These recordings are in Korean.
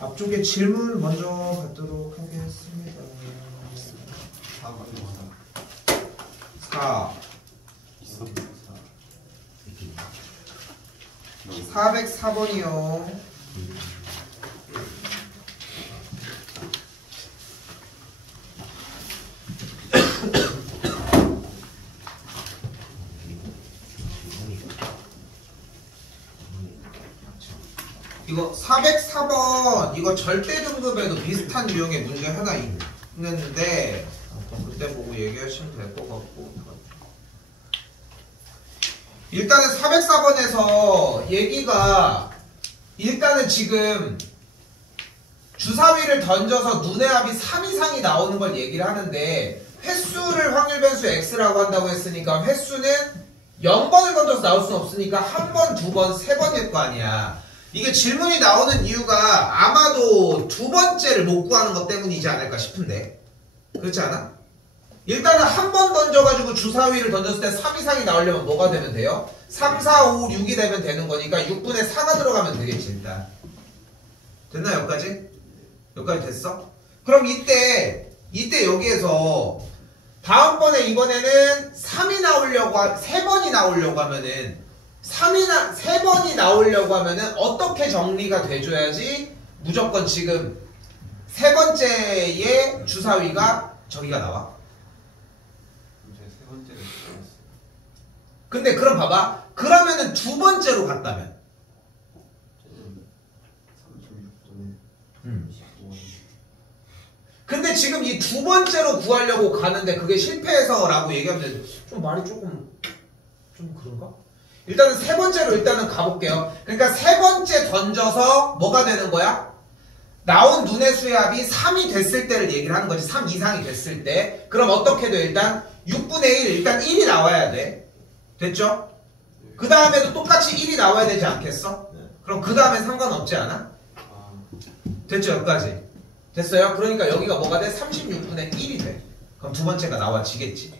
앞쪽에 질문 먼저 받도록 하겠습니다. 4 404번이요. 이거 404번 이거 절대 등급에도 비슷한 유형의 문제 하나 있는데 그때 보고 얘기하시면 될 것 같고, 일단은 404번에서 얘기가 일단은 지금 주사위를 던져서 눈의 합이 3 이상이 나오는 걸 얘기를 하는데, 횟수를 확률 변수 x라고 한다고 했으니까 횟수는 0번을 던져서 나올 수는 없으니까 1번, 2번, 3번일 거 아니야. 이게 질문이 나오는 이유가 아마도 두 번째를 못 구하는 것 때문이지 않을까 싶은데, 그렇지 않아? 일단은 한 번 던져가지고 주사위를 던졌을 때 3 이상이 나오려면 뭐가 되면 돼요? 3, 4, 5, 6이 되면 되는 거니까 6분의 4가 들어가면 되겠지. 일단 됐나? 여기까지? 여기까지 됐어? 그럼 이때 여기에서 다음번에 이번에는 3이 나오려고 3번이 나오려고 하면은 3번이 나오려고 하면은 어떻게 정리가 돼줘야지 무조건 지금 세 번째의 주사위가 저기가 나와? 근데 그럼 봐봐. 그러면은 두 번째로 갔다면 근데 지금 이 두 번째로 구하려고 가는데 그게 실패해서라고 얘기하면 좀 말이 조금 좀 그런가? 일단은 세 번째로 일단은 가볼게요. 그러니까 세 번째 던져서 뭐가 되는 거야? 나온 눈의 수의 합이 3이 됐을 때를 얘기를 하는 거지. 3 이상이 됐을 때. 그럼 어떻게 돼? 일단 6분의 1, 일단 1이 나와야 돼. 됐죠? 그 다음에도 똑같이 1이 나와야 되지 않겠어? 그럼 그 다음에 상관없지 않아? 됐죠? 여기까지. 됐어요? 그러니까 여기가 뭐가 돼? 36분의 1이 돼. 그럼 두 번째가 나와지겠지.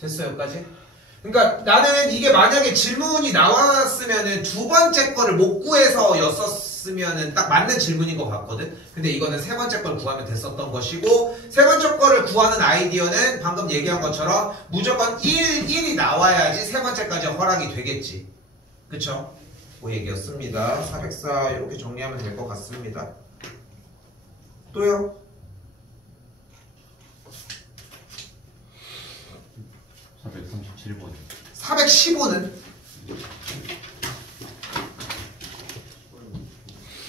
됐어요? 여기까지? 그러니까 나는 이게 만약에 질문이 나왔으면은 두 번째 거를 못 구해서 였었으면은 딱 맞는 질문인 것 같거든? 근데 이거는 세 번째 걸 구하면 됐었던 것이고, 세 번째 거를 구하는 아이디어는 방금 얘기한 것처럼 무조건 1이 나와야지 세 번째까지 허락이 되겠지. 그쵸? 그 얘기였습니다. 404 이렇게 정리하면 될 것 같습니다. 또요? 437번. 415는?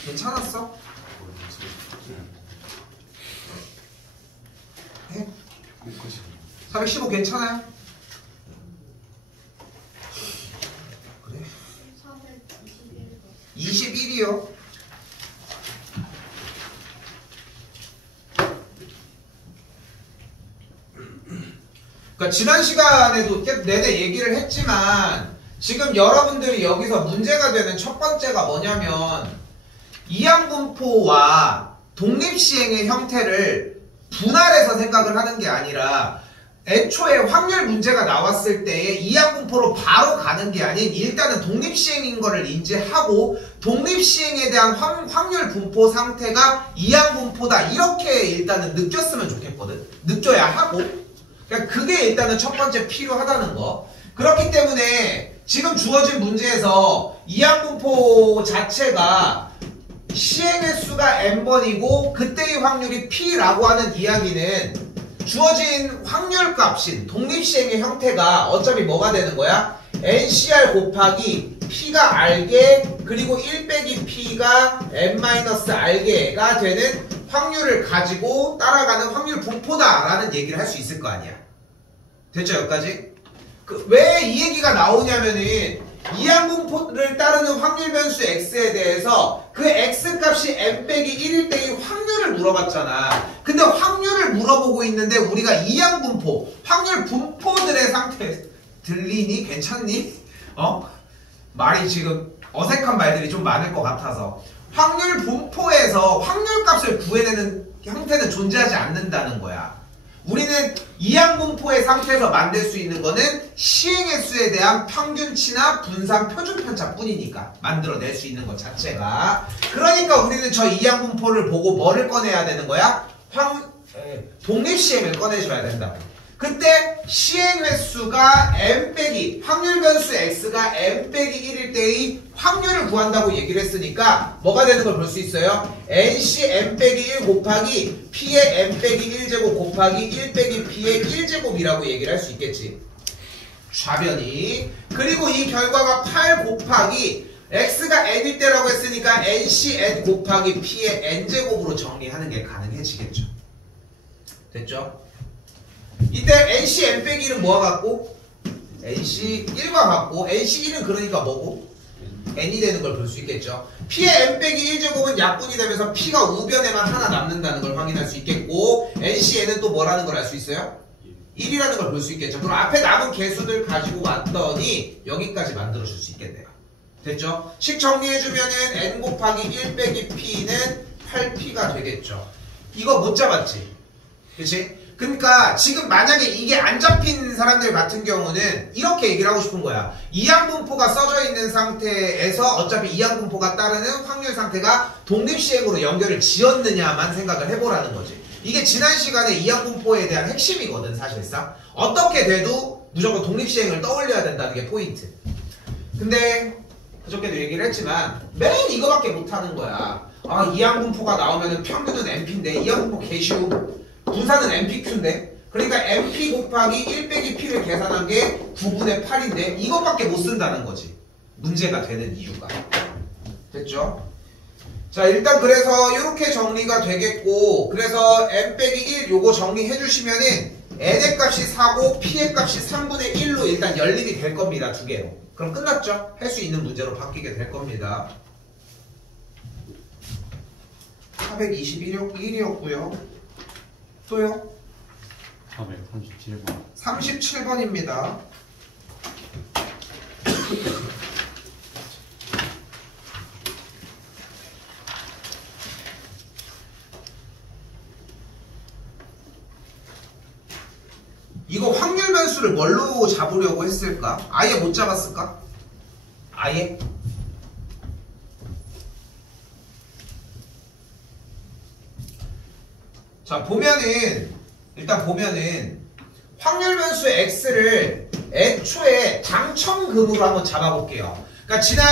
괜찮았어? 해? 415 괜찮아요? 그래? 21이요? 그러니까 지난 시간에도 내내 얘기를 했지만 지금 여러분들이 여기서 문제가 되는 첫 번째가 뭐냐면 이항분포와 독립시행의 형태를 분할해서 생각을 하는 게 아니라 애초에 확률 문제가 나왔을 때에 이항분포로 바로 가는 게 아닌 일단은 독립시행인 거를 인지하고 독립시행에 대한 확률 분포 상태가 이항분포다 이렇게 일단은 느꼈으면 좋겠거든. 느껴야 하고. 그러니까 그게 일단은 첫 번째 필요하다는 거. 그렇기 때문에 지금 주어진 문제에서 이항분포 자체가 시행의 수가 n번이고 그때의 확률이 p라고 하는 이야기는 주어진 확률 값인 독립시행의 형태가 어차피 뭐가 되는 거야? ncr 곱하기 p가 r개 그리고 1 빼기 p가 n-r개가 되는 확률을 가지고 따라가는 확률 분포다라는 얘기를 할 수 있을 거 아니야. 됐죠? 여기까지? 왜 이 얘기가 나오냐면은 이항분포를 따르는 확률 변수 x에 대해서 그 x 값이 n 빼기 1일 때의 확률을 물어봤잖아. 근데 확률을 물어보고 있는데 우리가 이항분포, 확률 분포들의 상태 들리니? 괜찮니? 말이 지금 어색한 말들이 좀 많을 것 같아서 확률 분포에서 확률 값을 구해내는 형태는 존재하지 않는다는 거야. 우리는 이항분포의 상태에서 만들 수 있는 거는 시행횟수에 대한 평균치나 분산 표준편차 뿐이니까 만들어낼 수 있는 것 자체가. 그러니까 우리는 저 이항분포를 보고 뭐를 꺼내야 되는 거야? 독립시행을 꺼내줘야 된다고. 그때 시행횟수가 n 빼기 확률 변수 x가 n 빼기 1일 때의 확률을 구한다고 얘기를 했으니까 뭐가 되는 걸 볼 수 있어요? nc n 빼기 1 곱하기 p의 n 빼기 1제곱 곱하기 1 빼기 p의 1제곱이라고 얘기를 할 수 있겠지. 좌변이. 그리고 이 결과가 8 곱하기 x가 n일 때라고 했으니까 nc n 곱하기 p의 n제곱으로 정리하는 게 가능해지겠죠. 됐죠? 이때 nc n 빼기 1은 뭐와 같고? nc 1과 같고 nc 1은 그러니까 뭐고? n이 되는 걸 볼 수 있겠죠. p의 n 빼기 1제곱은 약분이 되면서 p가 우변에만 하나 남는다는 걸 확인할 수 있겠고 nc n은 또 뭐라는 걸 알 수 있어요? 1이라는 걸 볼 수 있겠죠. 그럼 앞에 남은 개수들 가지고 왔더니 여기까지 만들어줄 수 있겠네요. 됐죠? 식 정리해주면은 n 곱하기 1 빼기 p는 8p가 되겠죠. 이거 못 잡았지? 그치? 그러니까 지금 만약에 이게 안 잡힌 사람들 같은 경우는 이렇게 얘기를 하고 싶은 거야. 이항분포가 써져 있는 상태에서 어차피 이항분포가 따르는 확률 상태가 독립시행으로 연결을 지었느냐만 생각을 해보라는 거지. 이게 지난 시간에 이항분포에 대한 핵심이거든 사실상. 어떻게 돼도 무조건 독립시행을 떠올려야 된다는 게 포인트. 근데 그저께도 얘기를 했지만 맨 이거밖에 못하는 거야. 아 이항분포가 나오면 평균은 NP인데 이항분포 개쉬움. 분산은 NPQ인데 그러니까 NP 곱하기 1 빼기 P를 계산한 게 9분의 8인데 이것밖에 못 쓴다는 거지. 문제가 되는 이유가. 됐죠? 자 일단 그래서 이렇게 정리가 되겠고 그래서 n 빼기 1 요거 정리해 주시면은 n의 값이 4고 p의 값이 3분의 1로 일단 연립이 될 겁니다. 두 개로. 그럼 끝났죠? 할 수 있는 문제로 바뀌게 될 겁니다. 421이었고요. 또요? 437번. 37번입니다. 이거 확률 변수를 뭘로 잡으려고 했을까? 아예 못 잡았을까? 아예? 자 일단 보면은 확률 변수 x를 애초에 당첨금으로 한번 잡아볼게요. 그러니까 지난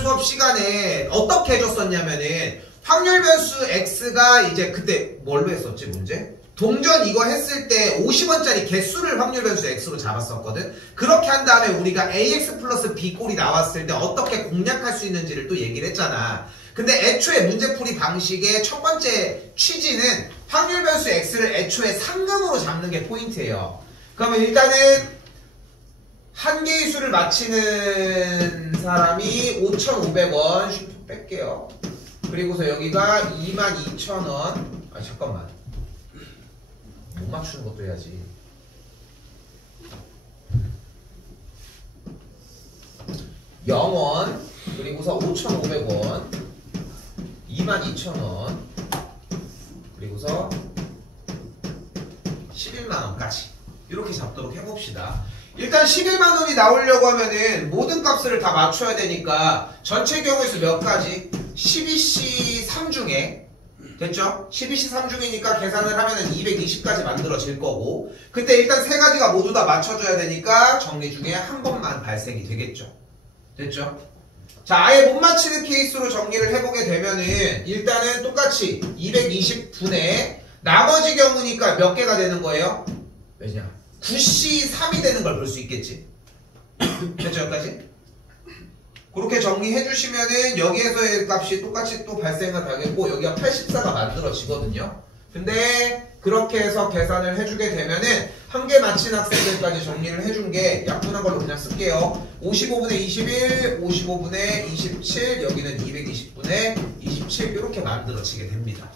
수업 시간에 어떻게 해줬었냐면은 확률 변수 x가 이제 그때 뭘로 했었지 문제? 동전 이거 했을 때 50원짜리 개수를 확률 변수 x로 잡았었거든. 그렇게 한 다음에 우리가 ax 플러스 b 꼴이 나왔을 때 어떻게 공략할 수 있는지를 또 얘기를 했잖아. 근데 애초에 문제풀이 방식의 첫 번째 취지는 확률 변수 x를 애초에 상금으로 잡는 게 포인트예요. 그러면 일단은 한 개의 수를 맞히는 사람이 5,500원 슈퍼 뺄게요. 그리고서 여기가 22,000원. 아 잠깐만. 못 맞추는 것도 해야지. 0원 그리고서 5,500원 22,000원 그리고서 11만원까지 이렇게 잡도록 해봅시다. 일단 11만원이 나오려고 하면은 모든 값을 다 맞춰야 되니까 전체 경우의 수 몇 가지? 12C 3중에 됐죠? 12C 3중이니까 계산을 하면은 220까지 만들어질 거고 그때 일단 세 가지가 모두 다 맞춰줘야 되니까 정리 중에 한 번만 발생이 되겠죠. 됐죠? 자, 아예 못 맞히는 케이스로 정리를 해보게 되면은 일단은 똑같이 220분의 나머지 경우니까 몇 개가 되는 거예요? 왜냐? 9C 3이 되는 걸 볼 수 있겠지. 됐죠? 여기까지? 그렇게 정리해 주시면은 여기에서의 값이 똑같이 또 발생을 하겠고 여기가 84가 만들어지거든요. 근데 그렇게 해서 계산을 해주게 되면은 한 개 맞힌 학생들까지 정리를 해준 게 약분한 걸로 그냥 쓸게요. 55분의 21, 55분의 27, 여기는 220분의 27 이렇게 만들어지게 됩니다.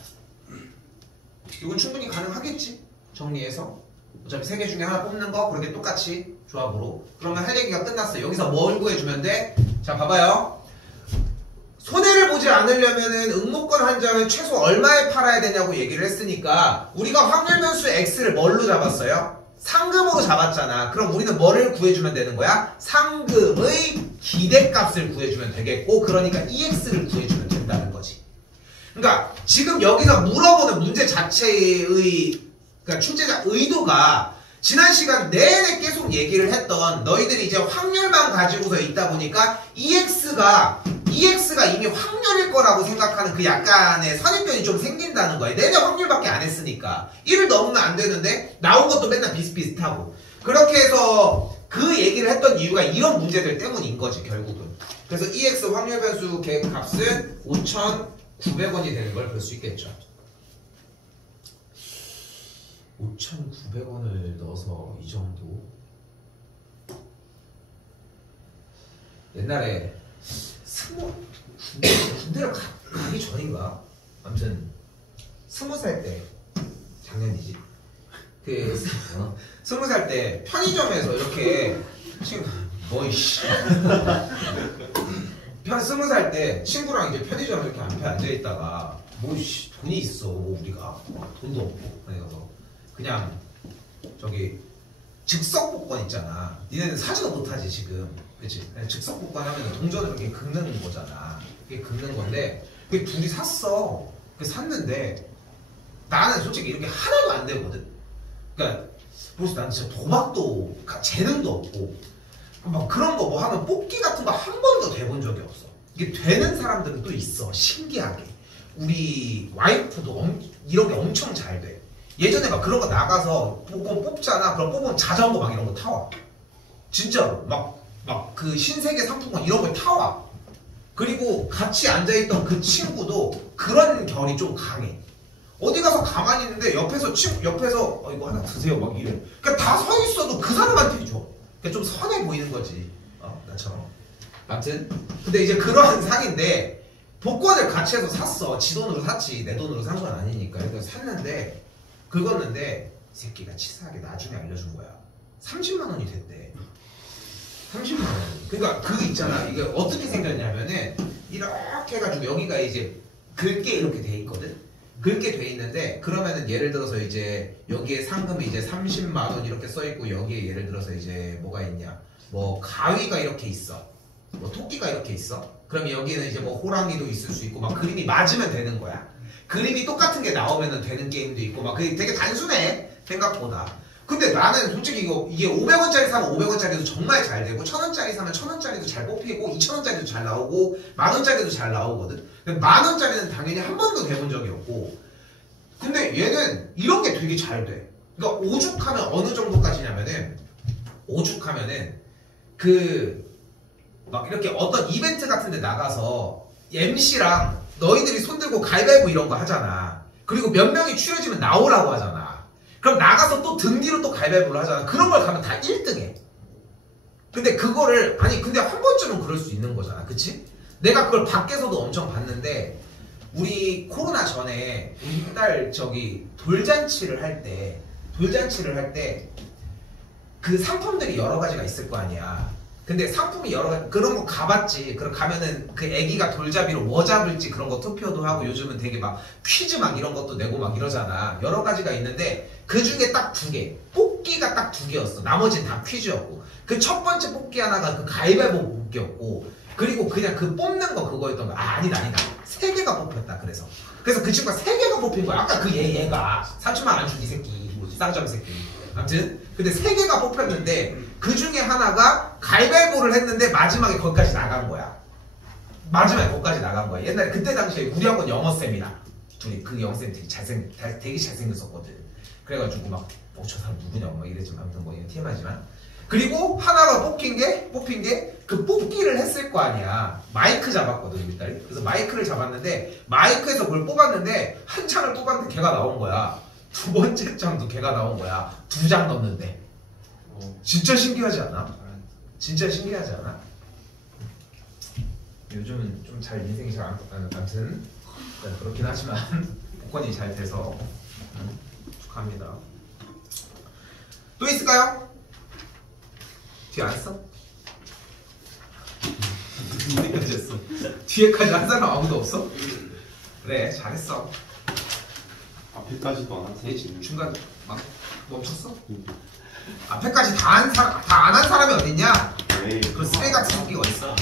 이건 충분히 가능하겠지? 정리해서. 어차피 세 개 중에 하나 뽑는 거 그렇게 똑같이 조합으로. 그러면 할 얘기가 끝났어요. 여기서 뭘 구해주면 돼? 자 봐봐요. 손해를 보지 않으려면은 응모권 한 장을 최소 얼마에 팔아야 되냐고 얘기를 했으니까 우리가 확률 변수 x를 뭘로 잡았어요? 상금으로 잡았잖아. 그럼 우리는 뭐를 구해주면 되는 거야? 상금의 기대값을 구해주면 되겠고, 그러니까 EX를 구해주면 된다는 거지. 그러니까 지금 여기서 물어보는 문제 자체의 그러니까 출제자 의도가 지난 시간 내내 계속 얘기를 했던 너희들이 이제 확률만 가지고서 있다 보니까 EX가 이미 확률일 거라고 생각하는 그 약간의 선입견이 좀 생긴다는 거예요. 내내 확률밖에 안 했으니까 1을 넘으면 안 되는데 나온 것도 맨날 비슷비슷하고, 그렇게 해서 그 얘기를 했던 이유가 이런 문제들 때문인 거지 결국은. 그래서 EX 확률 변수 계획값은 5,900원이 되는 걸 볼 수 있겠죠. 5,900원을 넣어서 이 정도. 옛날에 군대를 가기 전인가? 아무튼 20살 때, 작년이지. 그 20살 때 편의점에서 이렇게 지금 뭐이씨 20살 때 친구랑 이제 편의점 이렇게 앞에 앉아 있다가 뭐이씨 돈이 있어 우리가 돈도 없고 그래서 그냥 저기 즉석복권 있잖아. 니네는 사지도 못하지 지금, 그치? 즉석복권 하면 동전을 이렇게 긁는 거잖아. 그게 긁는 건데 그게 둘이 샀어. 그 샀는데 나는 솔직히 이렇게 하나도 안 되거든. 그러니까 그래서 난 진짜 도박도 재능도 없고 막 그런 거 뭐 하면 뽑기 같은 거 한 번도 돼본 적이 없어. 이게 되는 사람들은 또 있어. 신기하게 우리 와이프도 이런 게 엄청 잘 돼. 예전에 막 그런 거 나가서 뽑잖아. 그럼 뽑으면 자전거 막 이런 거 타와. 진짜로 막 그 신세계 상품권 이런 걸 타와. 그리고 같이 앉아있던 그 친구도 그런 결이 좀 강해. 어디 가서 가만히 있는데 옆에서 이거 하나 드세요 막 이래. 그러니까 다 서 있어도 그 사람한테 줘. 그러니까 좀 선해 보이는 거지. 나처럼. 아무튼 근데 이제 그러한 상인데 복권을 같이 해서 샀어. 지 돈으로 샀지 내 돈으로 산 건 아니니까. 그래서 샀는데 긁었는데 이 새끼가 치사하게 나중에 알려준 거야. 30만 원이 됐대. 30만 원. 그러니까 그거 있잖아. 이게 어떻게 생겼냐면은 이렇게 해가지고 여기가 이제 긁게 이렇게 돼 있거든. 긁게 돼 있는데 그러면은 예를 들어서 이제 여기에 상금이 이제 30만 원 이렇게 써 있고 여기에 예를 들어서 이제 뭐가 있냐? 뭐 가위가 이렇게 있어. 뭐 토끼가 이렇게 있어. 그럼 여기는 이제 뭐 호랑이도 있을 수 있고 막 그림이 맞으면 되는 거야. 그림이 똑같은 게 나오면 되는 게임도 있고 막 그게 되게 단순해 생각보다. 근데 나는 솔직히 이게 500원짜리 사면 500원짜리도 정말 잘 되고 1000원짜리 사면 1000원짜리도 잘 뽑히고 2000원짜리도 잘 나오고 만원짜리도 잘 나오거든. 근데 만원짜리는 당연히 한 번도 돼본 적이 없고, 근데 얘는 이런 게 되게 잘 돼. 그러니까 오죽하면 어느 정도까지냐면은 오죽하면은 그 막 이렇게 어떤 이벤트 같은 데 나가서 MC랑 너희들이 손들고 가위바위보 이런 거 하잖아. 그리고 몇 명이 추려지면 나오라고 하잖아. 그럼 나가서 또 등 뒤로 또 가위바위보를 하잖아. 그런 걸 가면 다 1등해. 근데 그거를 근데 한 번쯤은 그럴 수 있는 거잖아. 그치? 내가 그걸 밖에서도 엄청 봤는데 우리 코로나 전에 우리 딸 저기 돌잔치를 할 때 그 상품들이 여러 가지가 있을 거 아니야. 근데 상품이 여러 가지, 그런 거 가봤지. 그럼 가면은 그 애기가 돌잡이로 뭐 잡을지 그런 거 투표도 하고 요즘은 되게 막 퀴즈 막 이런 것도 내고 막 이러잖아. 여러 가지가 있는데 그 중에 딱 2개. 뽑기가 딱 2개였어. 나머지는 다 퀴즈였고. 그 첫 번째 뽑기 하나가 그 가위바위보 뽑기였고. 그리고 그냥 그 뽑는 거 그거였던 거야. 아니다. 3개가 뽑혔다. 그래서 그 친구가 3개가 뽑힌 거야. 아까 그 얘가 3천만 안 준 이 새끼. 쌍점 새끼. 아무튼 근데 3개가 뽑혔는데 그 중에 하나가 가위바위보를 했는데 마지막에 거기까지 나간 거야. 옛날에 그때 당시에 우리 학원 영어쌤이랑 둘이 그 영어쌤 되게 잘생겼었거든. 그래가지고 막 저 사람 누구냐 막 이랬지만 아무튼 뭐 이건 TMI지만. 그리고 하나가 뽑힌 게 그 뽑기를 했을 거 아니야. 마이크 잡았거든 우리 딸이. 그래서 마이크를 잡았는데 마이크에서 그걸 뽑았는데 한 장을 뽑았는데 걔가 나온 거야. 두 번째 장도 걔가 나온 거야. 2장 넣었는데. 진짜 신기하지 않아? 진짜 신기하지 않아? 요즘은 좀 잘 인생이 잘 안 아무튼 그렇긴 하지만 복권이 잘 돼서 축하합니다. 또 있을까요? 뒤에 안 써? 어디까지 했어? 뒤에까지 한 사람 아무도 없어? 그래 잘했어. 앞에까지도 안 한 얘 사람. 중간 막 멈췄어? 앞에까지 다 안 한 사람이 어딨냐? 에이. 그 쓰레기 같은 새끼가 어딨어?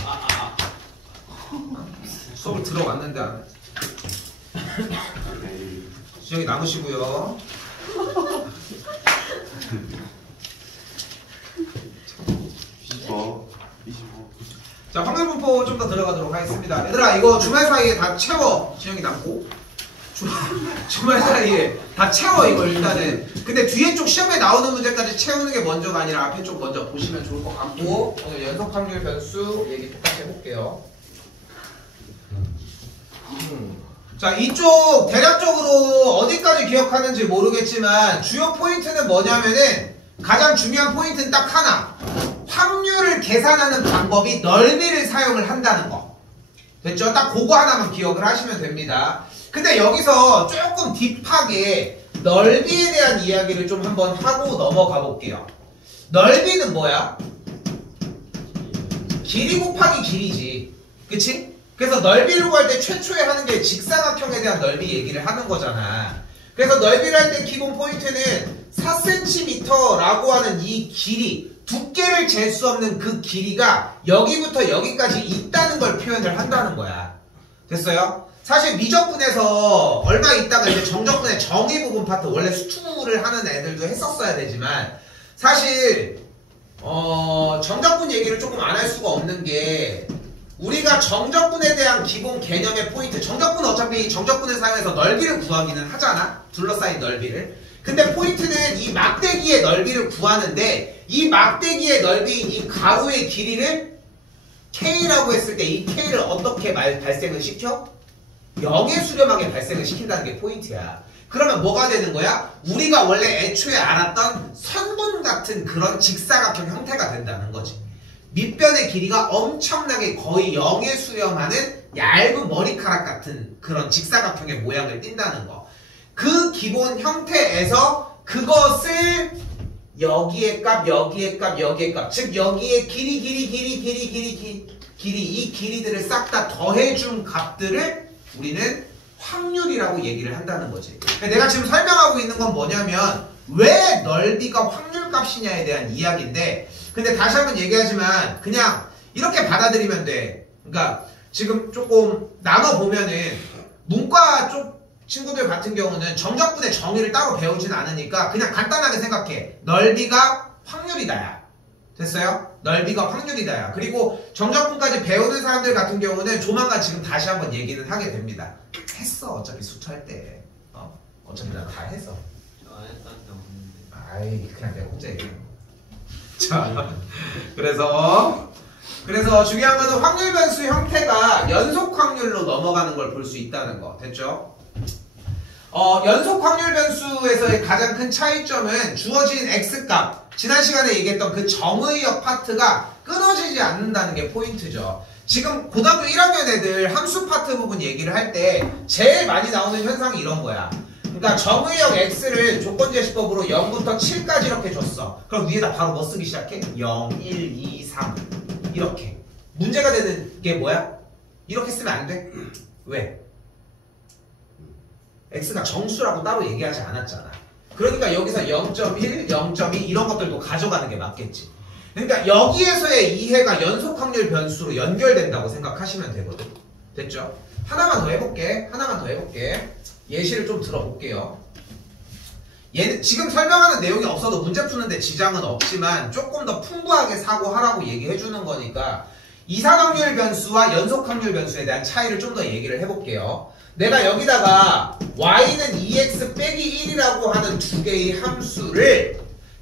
수업을 들어왔는데 안 에이. 수정이 남으시고요. 25. 25. 자, 확률 분포 좀 더 들어가도록 하겠습니다. 얘들아, 이거 주말 사이에 다 채워. 지영이 남고. 주말 사이에 다 채워, 이거 일단은. 근데 뒤에 쪽 시험에 나오는 문제까지 채우는 게 먼저가 아니라 앞에 쪽 먼저 보시면 좋을 것 같고, 오늘 연속 확률 변수 얘기 똑같이 해볼게요. 자, 이쪽 대략적으로 어디까지 기억하는지 모르겠지만 주요 포인트는 뭐냐면은 가장 중요한 포인트는 딱 하나. 확률을 계산하는 방법이 넓이를 사용을 한다는 거. 됐죠? 딱 그거 하나만 기억을 하시면 됩니다. 근데 여기서 조금 딥하게 넓이에 대한 이야기를 좀 한번 하고 넘어가 볼게요. 넓이는 뭐야? 길이 곱하기 길이지. 그치? 그래서 넓이를 구할 때 최초에 하는 게 직사각형에 대한 넓이 얘기를 하는 거잖아. 그래서 넓이를 할 때 기본 포인트는 4cm라고 하는 이 길이, 두께를 잴 수 없는 그 길이가 여기부터 여기까지 있다는 걸 표현을 한다는 거야. 됐어요? 사실 미적분에서 얼마 있다가 이제 정적분의 정의 부분 파트, 원래 수투를 하는 애들도 했었어야 되지만 사실 정적분 얘기를 조금 안 할 수가 없는 게, 우리가 정적분에 대한 기본 개념의 포인트, 정적분 어차피 정적분을 사용해서 넓이를 구하기는 하잖아, 둘러싸인 넓이를. 근데 포인트는 이 막대기의 넓이를 구하는데, 이 막대기의 넓이인 이 가로의 길이를 K라고 했을 때 이 K를 어떻게 발생을 시켜? 0에 수렴하게 발생을 시킨다는 게 포인트야. 그러면 뭐가 되는 거야? 우리가 원래 애초에 알았던 선분 같은 그런 직사각형 형태가 된다는 거지. 밑변의 길이가 엄청나게 거의 0에 수렴하는 얇은 머리카락 같은 그런 직사각형의 모양을 띈다는 거. 그 기본 형태에서 그것을 여기에 값, 여기에 값, 여기에 값, 즉 여기에 길이, 이 길이들을 싹 다 더해준 값들을 우리는 확률이라고 얘기를 한다는 거지. 내가 지금 설명하고 있는 건 뭐냐면 왜 넓이가 확률값이냐에 대한 이야기인데, 근데 다시 한번 얘기하지만 그냥 이렇게 받아들이면 돼. 그러니까 지금 조금 나눠보면은 문과 쪽 친구들 같은 경우는 정적분의 정의를 따로 배우진 않으니까 그냥 간단하게 생각해. 넓이가 확률이다야. 됐어요? 넓이가 확률이다야. 그리고 정적분까지 배우는 사람들 같은 경우는 조만간 지금 다시 한번 얘기는 하게 됩니다. 했어. 어차피 수투할 때. 어차피 나 다 했어. 안 했다니까 없는데. 아이, 그냥 내가 혼자 얘기해. 자, 그래서 중요한 것은 확률 변수 형태가 연속 확률로 넘어가는 걸 볼 수 있다는 거. 됐죠? 연속 확률 변수에서의 가장 큰 차이점은 주어진 x값, 지난 시간에 얘기했던 그 정의역 파트가 끊어지지 않는다는 게 포인트죠. 지금 고등학교 1학년 애들 함수 파트 부분 얘기를 할 때 제일 많이 나오는 현상이 이런 거야. 그러니까 정의역 x를 조건제시법으로 0부터 7까지 이렇게 줬어. 그럼 위에다 바로 뭐 쓰기 시작해? 0, 1, 2, 3 이렇게. 문제가 되는 게 뭐야? 이렇게 쓰면 안 돼. 왜? x가 정수라고 따로 얘기하지 않았잖아. 그러니까 여기서 0.1, 0.2 이런 것들도 가져가는 게 맞겠지. 그러니까 여기에서의 이해가 연속 확률 변수로 연결된다고 생각하시면 되거든. 됐죠? 하나만 더 해볼게. 예시를 좀 들어볼게요. 지금 설명하는 내용이 없어도 문제 푸는데 지장은 없지만 조금 더 풍부하게 사고하라고 얘기해주는 거니까 이산확률 변수와 연속 확률 변수에 대한 차이를 좀 더 얘기를 해볼게요. 내가 여기다가 y는 2x 빼기 1이라고 하는 두 개의 함수를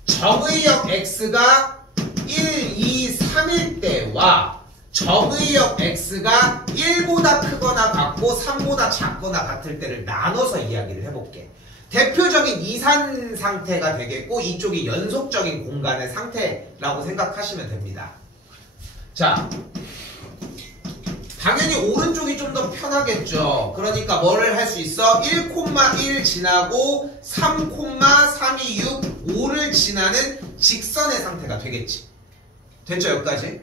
정의역 x가 1, 2, 3일 때와 정의역 x가 1보다 크거나 같고 3보다 작거나 같을 때를 나눠서 이야기를 해볼게. 대표적인 이산 상태가 되겠고 이쪽이 연속적인 공간의 상태라고 생각하시면 됩니다. 자, 당연히 오른쪽이 좀 더 편하겠죠. 그러니까 뭐를 할 수 있어? 1,1 지나고 3,326, 5를 지나는 직선의 상태가 되겠지. 됐죠? 여기까지?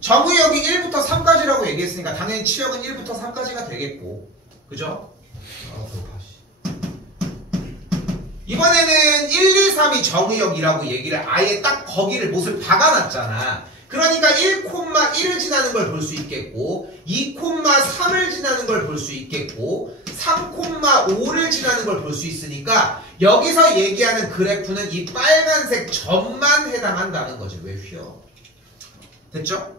정의역이 1부터 3까지라고 얘기했으니까 당연히 치역은 1부터 3까지가 되겠고, 그죠? 이번에는 1, 2, 3이 정의역이라고 얘기를 아예 딱 거기를 못을 박아놨잖아. 그러니까 1,1을 지나는 걸 볼 수 있겠고 2,3을 지나는 걸 볼 수 있겠고 3,5를 지나는 걸 볼 수 있으니까 여기서 얘기하는 그래프는 이 빨간색 점만 해당한다는 거지. 왜 휘어? 됐죠?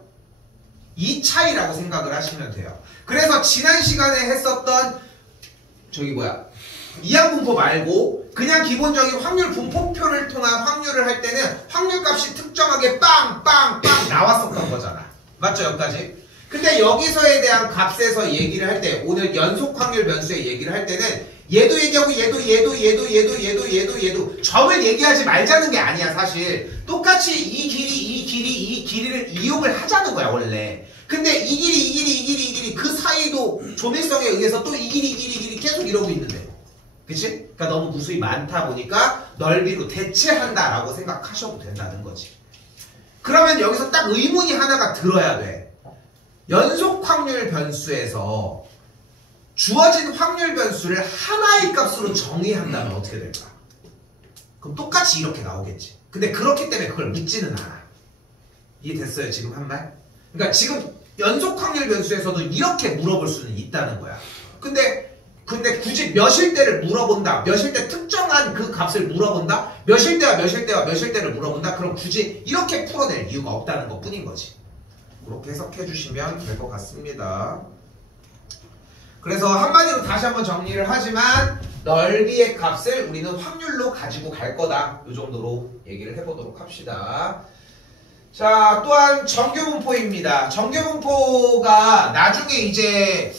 이 차이라고 생각을 하시면 돼요. 그래서 지난 시간에 했었던 이항분포 말고 그냥 기본적인 확률 분포표를 통한 확률을 할 때는 확률값이 특정하게 빵빵빵 나왔었던 거잖아. 맞죠? 여기까지? 근데 여기서에 대한 값에서 얘기를 할 때 오늘 연속 확률 변수의 얘기를 할 때는 얘도 얘기하고 얘도 점을 얘기하지 말자는 게 아니야. 사실 똑같이 이 길이를 이용을 하자는 거야 원래. 근데 이 길이 그 사이도 조밀성에 의해서 또 이 길이 계속 이러고 있는데, 그치? 그러니까 너무 무수히 많다 보니까 넓이로 대체한다라고 생각하셔도 된다는 거지. 그러면 여기서 딱 의문이 하나가 들어야 돼. 연속 확률 변수에서 주어진 확률 변수를 하나의 값으로 정의한다면 어떻게 될까? 그럼 똑같이 이렇게 나오겠지. 근데 그렇기 때문에 그걸 묻지는 않아. 이해됐어요? 지금 한 말? 그러니까 지금 연속 확률 변수에서도 이렇게 물어볼 수는 있다는 거야. 근데 굳이 몇일 때를 물어본다. 몇일 때 특정한 그 값을 물어본다. 몇일 때와 몇일 때를 물어본다. 그럼 굳이 이렇게 풀어낼 이유가 없다는 것 뿐인 거지. 그렇게 해석해 주시면 될 것 같습니다. 그래서 한마디로 다시 한번 정리를 하지만 넓이의 값을 우리는 확률로 가지고 갈 거다. 이 정도로 얘기를 해보도록 합시다. 자, 또한 정규분포입니다. 정규분포가 나중에 이제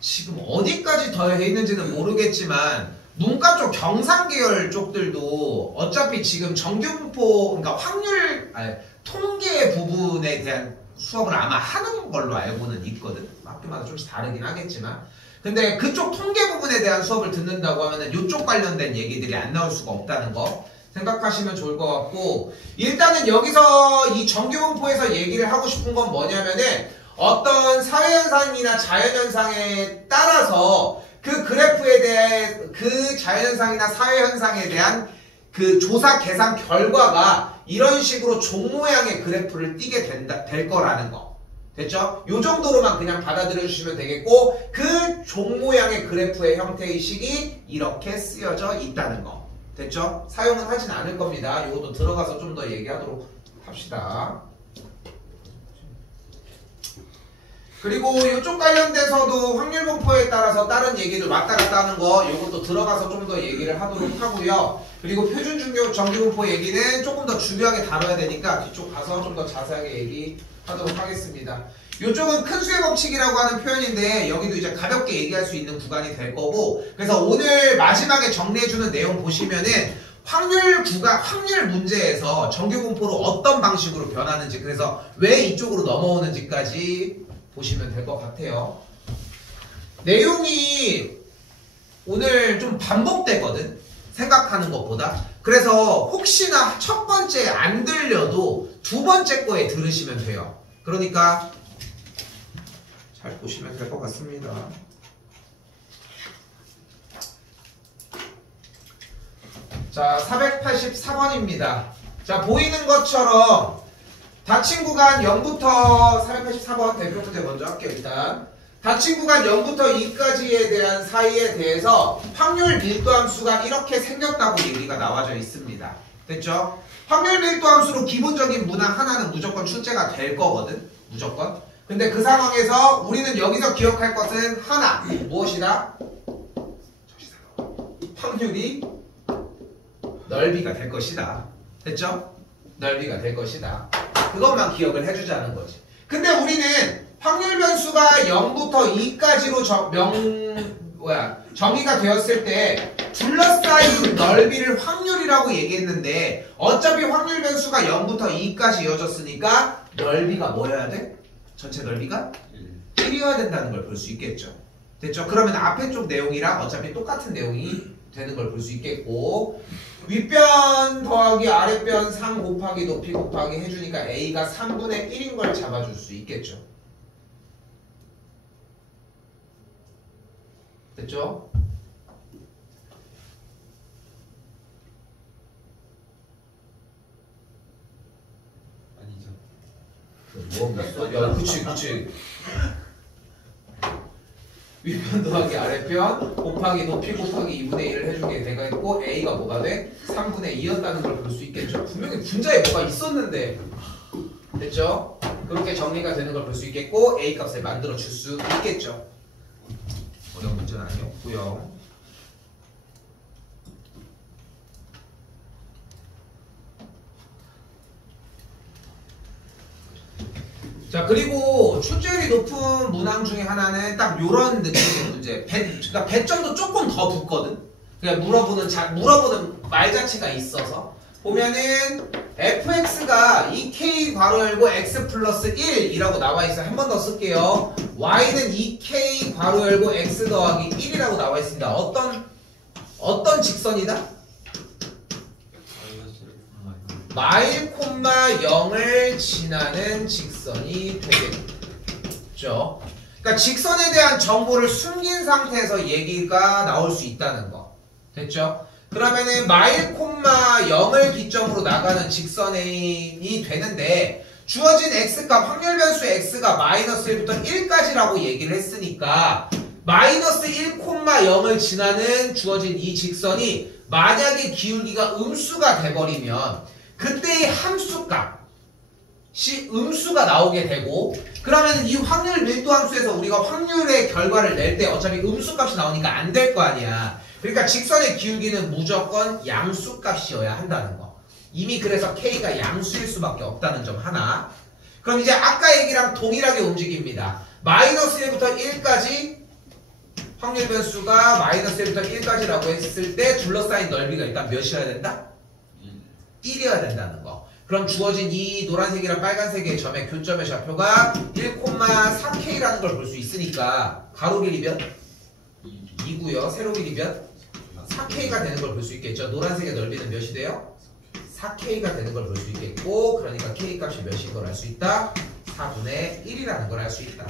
지금 어디까지 더해 있는지는 모르겠지만 문과 쪽 경상계열 쪽들도 어차피 지금 정규분포, 그러니까 통계 부분에 대한 수업을 아마 하는 걸로 알고는 있거든. 학교마다 좀씩 다르긴 하겠지만. 근데 그쪽 통계 부분에 대한 수업을 듣는다고 하면은 이쪽 관련된 얘기들이 안 나올 수가 없다는 거 생각하시면 좋을 것 같고, 일단은 여기서 이 정규분포에서 얘기를 하고 싶은 건 뭐냐면은 어떤 사회현상이나 자연현상에 따라서 그 그래프에 대해 그 자연현상이나 사회현상에 대한 그 조사 계산 결과가 이런 식으로 종 모양의 그래프를 띄게 될 거라는 거. 됐죠? 요 정도로만 그냥 받아들여 주시면 되겠고, 그 종 모양의 그래프의 형태의 식이 이렇게 쓰여져 있다는 거. 됐죠? 사용은 하진 않을 겁니다. 요것도 들어가서 좀 더 얘기하도록 합시다. 그리고 이쪽 관련돼서도 확률분포에 따라서 다른 얘기들 왔다 갔다 하는 거 이것도 들어가서 좀 더 얘기를 하도록 하고요. 그리고 표준 정규분포 얘기는 조금 더 중요하게 다뤄야 되니까 뒤쪽 가서 좀 더 자세하게 얘기하도록 하겠습니다. 이쪽은 큰 수의 법칙이라고 하는 표현인데 여기도 이제 가볍게 얘기할 수 있는 구간이 될 거고, 그래서 오늘 마지막에 정리해주는 내용 보시면은 확률 문제에서 정규분포로 어떤 방식으로 변하는지, 그래서 왜 이쪽으로 넘어오는지까지 보시면 될 것 같아요. 내용이 오늘 좀 반복되거든, 생각하는 것보다. 그래서 혹시나 첫 번째 안 들려도 두 번째 거에 들으시면 돼요. 그러니까 잘 보시면 될 것 같습니다. 자, 484번입니다. 자, 보이는 것처럼 닫힌 구간 0부터 484번 대표 문제 먼저 할게요. 일단 닫힌 구간 0부터 2까지에 대한 사이에 대해서 확률 밀도함수가 이렇게 생겼다고 얘기가 나와져 있습니다. 됐죠? 확률 밀도함수로 기본적인 문항 하나는 무조건 출제가 될 거거든. 무조건. 근데 그 상황에서 우리는 여기서 기억할 것은 하나. 무엇이다? 확률이 넓이가 될 것이다. 됐죠? 넓이가 될 것이다. 그것만 기억을 해주자는 거지. 근데 우리는 확률 변수가 0부터 2까지로 정의가 되었을 때 둘러싸인 넓이를 확률이라고 얘기했는데, 어차피 확률 변수가 0부터 2까지 이어졌으니까 넓이가 뭐여야 돼? 전체 넓이가 1이어야 된다는 걸 볼 수 있겠죠. 됐죠? 그러면 앞에 쪽 내용이랑 어차피 똑같은 내용이 되는 걸 볼 수 있겠고, 윗변 더하기 아랫변 3 곱하기 높이 곱하기 해주니까 A가 3분의 1인 걸 잡아줄 수 있겠죠? 됐죠? 아니죠. 뭐, 야, 그치. 윗변 더하기 아랫변 곱하기 높이 곱하기 2분의 1을 해주게 돼가 있고 A가 뭐가 돼? 3분의 2였다는 걸 볼 수 있겠죠. 분명히 분자에 뭐가 있었는데 됐죠? 그렇게 정리가 되는 걸 볼 수 있겠고 A 값을 만들어 줄 수 있겠죠. 어려운 문제는 아니었고요. 자, 그리고 출제율이 높은 문항 중에 하나는 딱 요런 느낌의 문제. 그러니까 배점도 조금 더 붙거든. 그냥 물어보는 말 자체가 있어서 보면은 fx가 2k 괄호 열고 x 플러스 1이라고 나와 있어요. 한 번 더 쓸게요. y는 2k 괄호 열고 x 더하기 1이라고 나와 있습니다. 어떤 직선이다? 마일 콤마 0을 지나는 직선이 되겠죠. 그러니까 직선에 대한 정보를 숨긴 상태에서 얘기가 나올 수 있다는 거. 됐죠? 그러면은 마일 콤마 0을 기점으로 나가는 직선이 되는데 주어진 x값 확률 변수 x가 마이너스 1부터 1까지라고 얘기를 했으니까 마이너스 1 콤마 0을 지나는 주어진 이 직선이 만약에 기울기가 음수가 돼버리면 그때의 함수값이 음수가 나오게 되고 그러면 이 확률 밀도 함수에서 우리가 확률의 결과를 낼 때 어차피 음수값이 나오니까 안 될 거 아니야. 그러니까 직선의 기울기는 무조건 양수값이어야 한다는 거. 이미 그래서 K가 양수일 수밖에 없다는 점 하나. 그럼 이제 아까 얘기랑 동일하게 움직입니다. 마이너스 1부터 1까지 확률 변수가 마이너스 1부터 1까지라고 했을 때 둘러싸인 넓이가 일단 몇이어야 된다? 1이어야 된다는 거. 그럼 주어진 이 노란색이랑 빨간색의 점의 교점의 좌표가 1,4K라는 걸 볼 수 있으니까 가로 길이 몇? 2고요. 세로 길이 몇? 4K가 되는 걸 볼 수 있겠죠. 노란색의 넓이는 몇이 돼요? 4K가 되는 걸 볼 수 있겠고 그러니까 K 값이 몇인 걸 알 수 있다? 4분의 1이라는 걸 알 수 있다.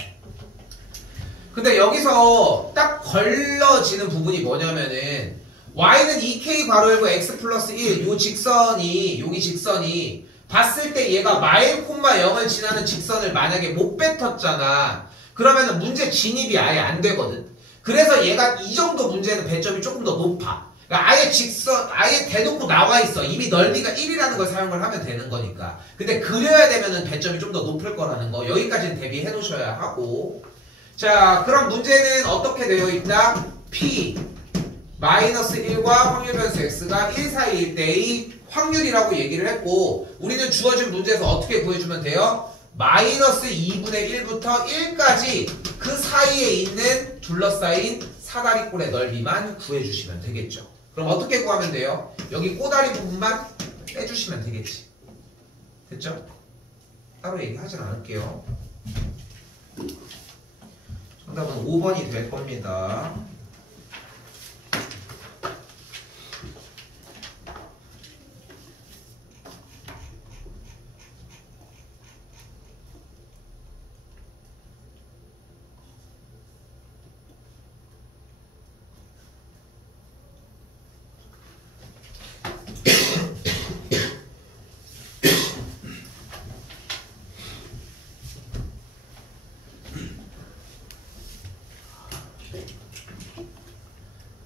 근데 여기서 딱 걸러지는 부분이 뭐냐면은 y는 2k 괄호 열고 x 플러스 1 요 직선이 여기 직선이 봤을 때 얘가 마일 콤마 0을 지나는 직선을 만약에 못 뱉었잖아. 그러면은 문제 진입이 아예 안 되거든. 그래서 얘가 이 정도 문제는 배점이 조금 더 높아. 그러니까 아예 직선 아예 대놓고 나와 있어. 이미 넓이가 1이라는 걸 사용을 하면 되는 거니까. 근데 그려야 되면은 배점이 좀 더 높을 거라는 거. 여기까지는 대비해 놓으셔야 하고. 자, 그럼 문제는 어떻게 되어 있다? P 마이너스 1과 확률 변수 x가 1 사이일 때의 확률이라고 얘기를 했고 우리는 주어진 문제에서 어떻게 구해주면 돼요? 마이너스 2분의 1부터 1까지 그 사이에 있는 둘러싸인 사다리꼴의 넓이만 구해주시면 되겠죠. 그럼 어떻게 구하면 돼요? 여기 꼬다리 부분만 빼주시면 되겠지. 됐죠? 따로 얘기하진 않을게요. 정답은 5번이 될 겁니다.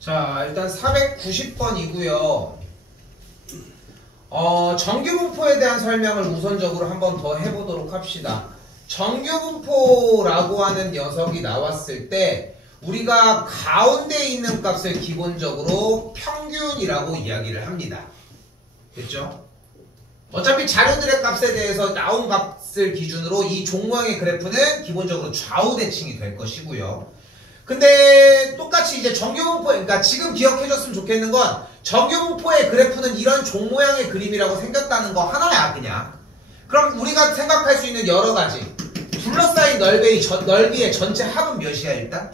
자, 일단 490번이고요. 정규분포에 대한 설명을 우선적으로 한번 더 해보도록 합시다. 정규분포라고 하는 녀석이 나왔을 때 우리가 가운데 있는 값을 기본적으로 평균이라고 이야기를 합니다. 됐죠? 어차피 자료들의 값에 대해서 나온 값을 기준으로 이 종 모양의 그래프는 기본적으로 좌우 대칭이 될 것이고요. 근데 똑같이 이제 정규분포, 그러니까 지금 기억해줬으면 좋겠는 건 정규분포의 그래프는 이런 종 모양의 그림이라고 생겼다는 거 하나야 그냥. 그럼 우리가 생각할 수 있는 여러 가지 둘러싸인 넓이의 전체 합은 몇이야 일단?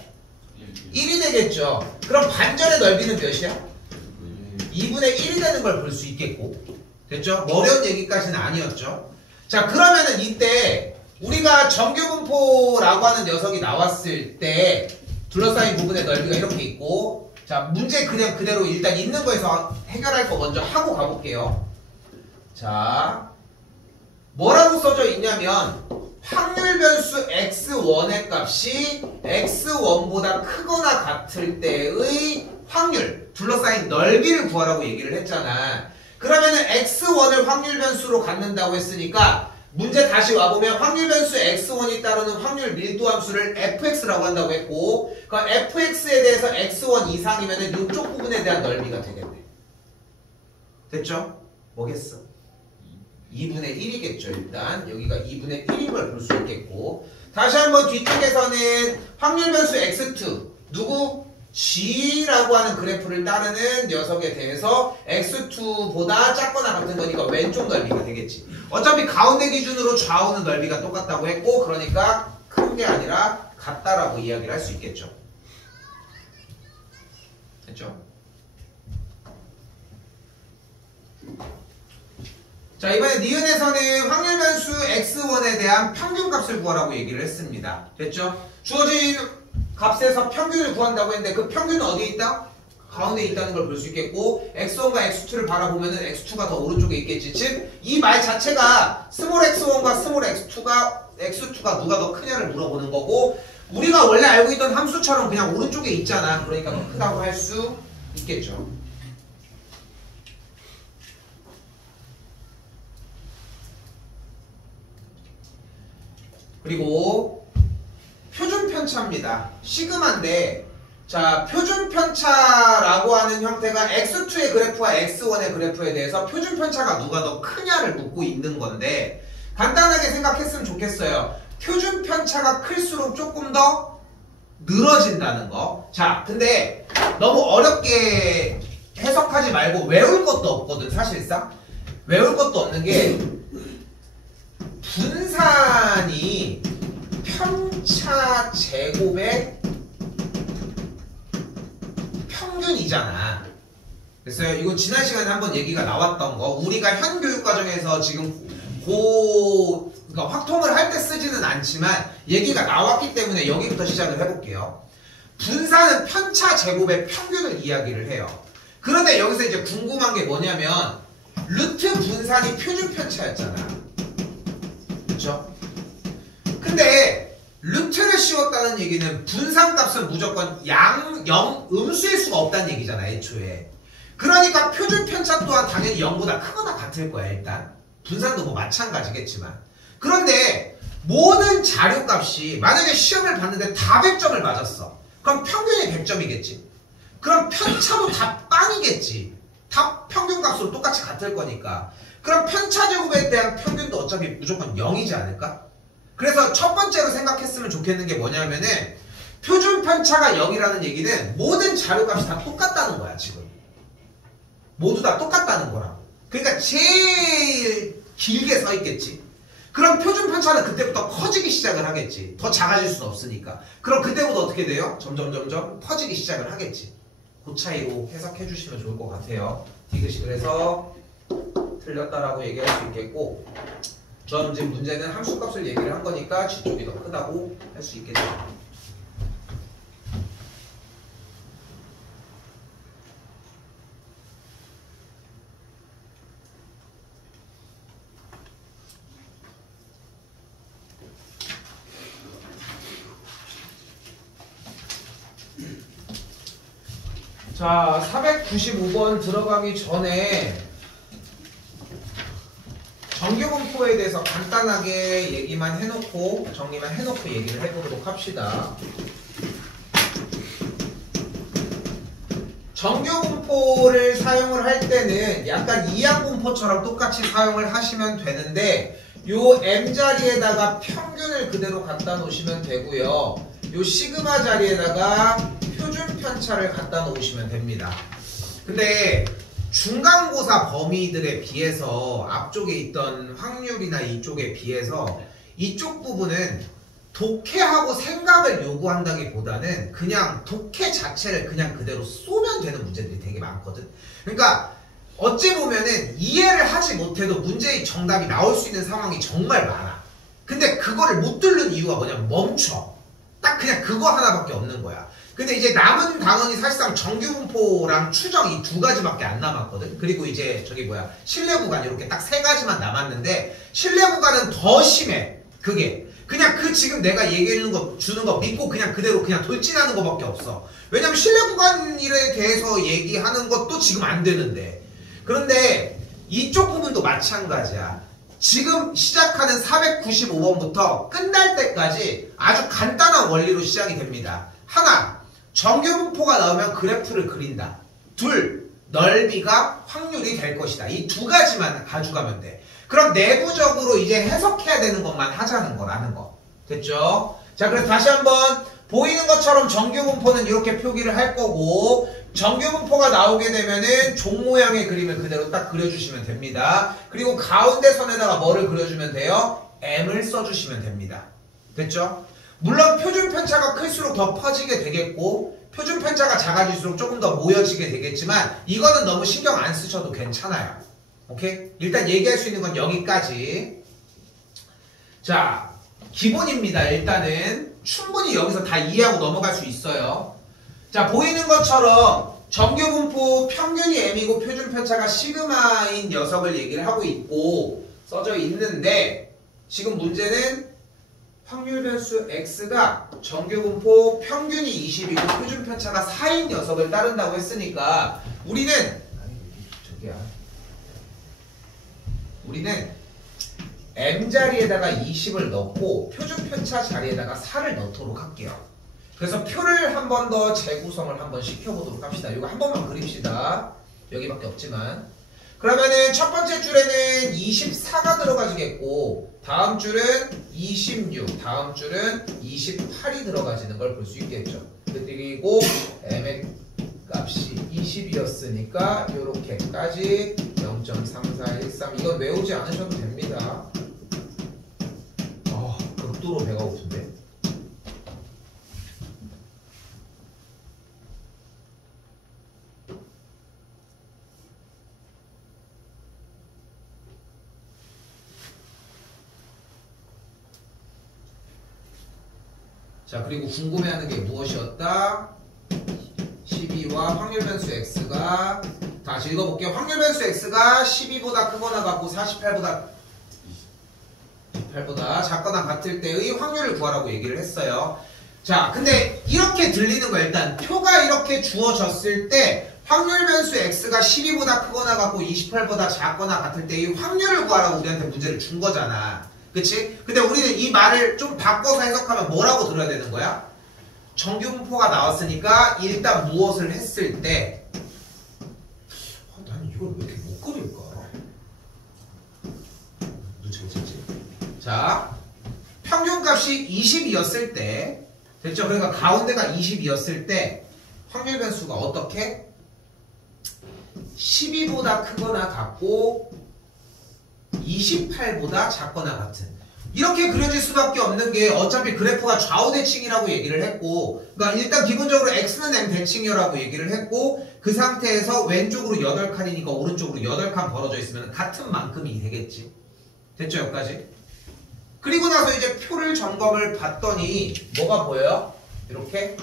이렇겠죠. 그럼 반전의 넓이는 몇이야? 2분의 1이 되는 걸 볼 수 있겠고. 됐죠? 어려운 얘기까지는 아니었죠. 자, 그러면은 이때 우리가 정규분포라고 하는 녀석이 나왔을 때 둘러싸인 부분의 넓이가 이렇게 있고, 자, 문제 그냥 그대로 일단 있는 거에서 해결할 거 먼저 하고 가볼게요. 자, 뭐라고 써져 있냐면 확률 변수 x1의 값이 x1보다 크거나 같을 때의 확률, 둘러싸인 넓이를 구하라고 얘기를 했잖아. 그러면은 x1을 확률 변수로 갖는다고 했으니까 문제 다시 와보면 확률 변수 x1이 따르는 확률 밀도 함수를 fx라고 한다고 했고, 그 fx에 대해서 x1 이상이면은 이쪽 부분에 대한 넓이가 되겠네. 됐죠? 뭐겠어? 2분의 1이겠죠. 일단 여기가 2분의 1인 걸 볼 수 있겠고, 다시 한번 뒤쪽에서는 확률 변수 x2 누구? g라고 하는 그래프를 따르는 녀석에 대해서 x2보다 작거나 같은 거니까 왼쪽 넓이가 되겠지. 어차피 가운데 기준으로 좌우는 넓이가 똑같다고 했고, 그러니까 큰 게 아니라 같다라고 이야기를 할 수 있겠죠. 됐죠? 자, 이번에 니은에서는 확률 변수 x1에 대한 평균값을 구하라고 얘기를 했습니다. 됐죠? 주어진 값에서 평균을 구한다고 했는데 그 평균은 어디에 있다? 가운데 있다는 걸 볼 수 있겠고, x1과 x2를 바라보면은 x2가 더 오른쪽에 있겠지. 즉, 이 말 자체가 스몰 x1과 스몰 x2가 누가 더 크냐를 물어보는 거고, 우리가 원래 알고 있던 함수처럼 그냥 오른쪽에 있잖아. 그러니까 더 크다고 할 수 있겠죠. 그리고 표준 편차입니다. 시그마인데, 자, 표준 편차라고 하는 형태가 x2의 그래프와 x1의 그래프에 대해서 표준 편차가 누가 더 크냐를 묻고 있는 건데, 간단하게 생각했으면 좋겠어요. 표준 편차가 클수록 조금 더 늘어진다는 거. 자, 근데 너무 어렵게 해석하지 말고 외울 것도 없거든. 사실상 외울 것도 없는 게, 분산이 편차 제곱의 평균이잖아. 그래서 이거 지난 시간에 한번 얘기가 나왔던 거, 우리가 현 교육과정에서 지금 그러니까 확통을 할 때 쓰지는 않지만 얘기가 나왔기 때문에 여기부터 시작을 해볼게요. 분산은 편차 제곱의 평균을 이야기를 해요. 그런데 여기서 이제 궁금한 게 뭐냐면, 루트 분산이 표준 편차였잖아. 그렇죠? 근데 루트를 씌웠다는 얘기는 분산값은 무조건 음수일 수가 없다는 얘기잖아, 애초에. 그러니까 표준 편차 또한 당연히 0보다 크거나 같을 거야. 일단 분산도 뭐 마찬가지겠지만. 그런데 모든 자료값이 만약에 시험을 봤는데 다 100점을 맞았어. 그럼 평균이 100점이겠지. 그럼 편차도 다 빵이겠지. 다 평균값으로 똑같이 같을 거니까. 그럼 편차 제곱에 대한 평균도 어차피 무조건 0이지 않을까? 그래서 첫 번째로 생각했으면 좋겠는 게 뭐냐면은, 표준 편차가 0이라는 얘기는 모든 자료값이 다 똑같다는 거야. 지금 모두 다 똑같다는 거라고. 그러니까 제일 길게 서 있겠지. 그럼 표준 편차는 그때부터 커지기 시작을 하겠지. 더 작아질 수는 없으니까. 그럼 그때부터 어떻게 돼요? 점점 커지기 시작을 하겠지. 그 차이로 해석해 주시면 좋을 것 같아요. 디귿이 그래서 틀렸다라고 얘기할 수 있겠고, 전 지금 문제는 함수값을 얘기를 한 거니까 뒤쪽이 더 크다고 할 수 있겠죠. 자, 495번 들어가기 전에 정규분포에 대해서 간단하게 얘기만 해놓고, 정리만 해놓고 얘기를 해보도록 합시다. 정규분포를 사용을 할 때는 약간 이항분포처럼 똑같이 사용을 하시면 되는데, 요 M 자리에다가 평균을 그대로 갖다 놓으시면 되고요. 요 시그마 자리에다가 표준 편차를 갖다 놓으시면 됩니다. 근데 중간고사 범위들에 비해서 앞쪽에 있던 확률이나 이쪽에 비해서 이쪽 부분은 독해하고 생각을 요구한다기보다는 그냥 독해 자체를 그냥 그대로 쏘면 되는 문제들이 되게 많거든. 그러니까 어찌 보면은 이해를 하지 못해도 문제의 정답이 나올 수 있는 상황이 정말 많아. 근데 그거를 못 뚫는 이유가 뭐냐면 멈춰. 딱 그냥 그거 하나밖에 없는 거야. 근데 이제 남은 단원이 사실상 정규분포랑 추정 이 두 가지밖에 안 남았거든. 그리고 이제 저기 뭐야 신뢰 구간 이렇게 딱 세 가지만 남았는데 신뢰 구간은 더 심해. 그게 그냥 그 지금 내가 얘기해주는 거 주는 거 믿고 그냥 그대로 그냥 돌진하는 거밖에 없어. 왜냐면 신뢰 구간에 대해서 얘기하는 것도 지금 안 되는데. 그런데 이쪽 부분도 마찬가지야. 지금 시작하는 495번부터 끝날 때까지 아주 간단한 원리로 시작이 됩니다. 하나, 정규분포가 나오면 그래프를 그린다. 둘, 넓이가 확률이 될 것이다. 이 두 가지만 가져가면 돼. 그럼 내부적으로 이제 해석해야 되는 것만 하자는 거라는 거. 됐죠? 자, 그래서 다시 한번 보이는 것처럼 정규분포는 이렇게 표기를 할 거고 정규분포가 나오게 되면은 종 모양의 그림을 그대로 딱 그려주시면 됩니다. 그리고 가운데 선에다가 뭐를 그려주면 돼요? M을 써주시면 됩니다. 됐죠? 물론 표준 편차가 클수록 더 퍼지게 되겠고 표준 편차가 작아질수록 조금 더 모여지게 되겠지만 이거는 너무 신경 안 쓰셔도 괜찮아요. 오케이? 일단 얘기할 수 있는 건 여기까지. 자, 기본입니다. 일단은 충분히 여기서 다 이해하고 넘어갈 수 있어요. 자, 보이는 것처럼 정규분포 평균이 M이고 표준 편차가 시그마인 녀석을 얘기를 하고 있고 써져 있는데 지금 문제는 확률 변수 X가 정규분포 평균이 20이고 표준 편차가 4인 녀석을 따른다고 했으니까 우리는 M자리에다가 20을 넣고 표준 편차 자리에다가 4를 넣도록 할게요. 그래서 표를 한 번 더 재구성을 한번 시켜보도록 합시다. 이거 한 번만 그립시다. 여기밖에 없지만. 그러면은 첫 번째 줄에는 24가 들어가지겠고 다음 줄은 26, 다음 줄은 28이 들어가지는 걸 볼 수 있겠죠. 그리고 M의 값이 20이었으니까 요렇게까지 0.3413 이건 외우지 않으셔도 됩니다. 극도로 배가 고픈데. 자, 그리고 궁금해하는 게 무엇이었다? 12와 확률 변수 x가 다시 읽어볼게요. 확률 변수 x가 12보다 크거나 같고 48보다 작거나 같을 때의 확률을 구하라고 얘기를 했어요. 자, 근데 이렇게 들리는 거 일단 표가 이렇게 주어졌을 때 확률 변수 x가 12보다 크거나 같고 28보다 작거나 같을 때의 확률을 구하라고 우리한테 문제를 준 거잖아. 그치? 근데 우리는 이 말을 좀 바꿔서 해석하면 뭐라고 들어야 되는 거야? 정규분포가 나왔으니까 일단 무엇을 했을 때 나는 이걸 왜 이렇게 못 그릴까? 눈치가 채지? 자, 평균값이 20이었을 때 됐죠? 그러니까 가운데가 20이었을 때 확률 변수가 어떻게? 12보다 크거나 같고 28보다 작거나 같은 이렇게 그려질 수밖에 없는 게 어차피 그래프가 좌우 대칭이라고 얘기를 했고 그러니까 일단 기본적으로 x는 m 대칭이라고 얘기를 했고 그 상태에서 왼쪽으로 8칸이니까 오른쪽으로 8칸 벌어져 있으면 같은 만큼이 되겠지. 됐죠? 여기까지? 그리고 나서 이제 표를 점검을 봤더니 뭐가 보여요? 이렇게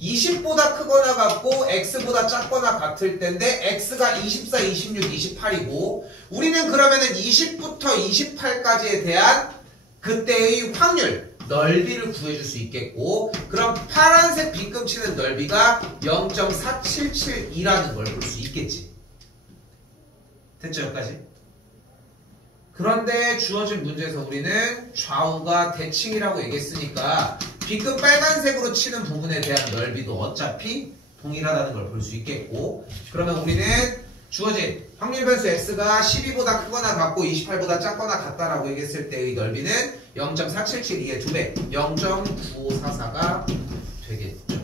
20보다 크거나 같고 x보다 작거나 같을 텐데 x가 24, 26, 28이고 우리는 그러면은 20부터 28까지에 대한 그때의 확률, 넓이를 구해줄 수 있겠고 그럼 파란색 빈금 치는 넓이가 0.4772라는 걸 볼 수 있겠지. 됐죠? 여기까지? 그런데 주어진 문제에서 우리는 좌우가 대칭이라고 얘기했으니까 빈금 빨간색으로 치는 부분에 대한 넓이도 어차피 동일하다는 걸 볼 수 있겠고 그러면 우리는 주어진 확률 변수 x가 12보다 크거나 같고 28보다 작거나 같다라고 얘기했을 때의 넓이는 0.4772의 2배 0.9544가 되겠죠.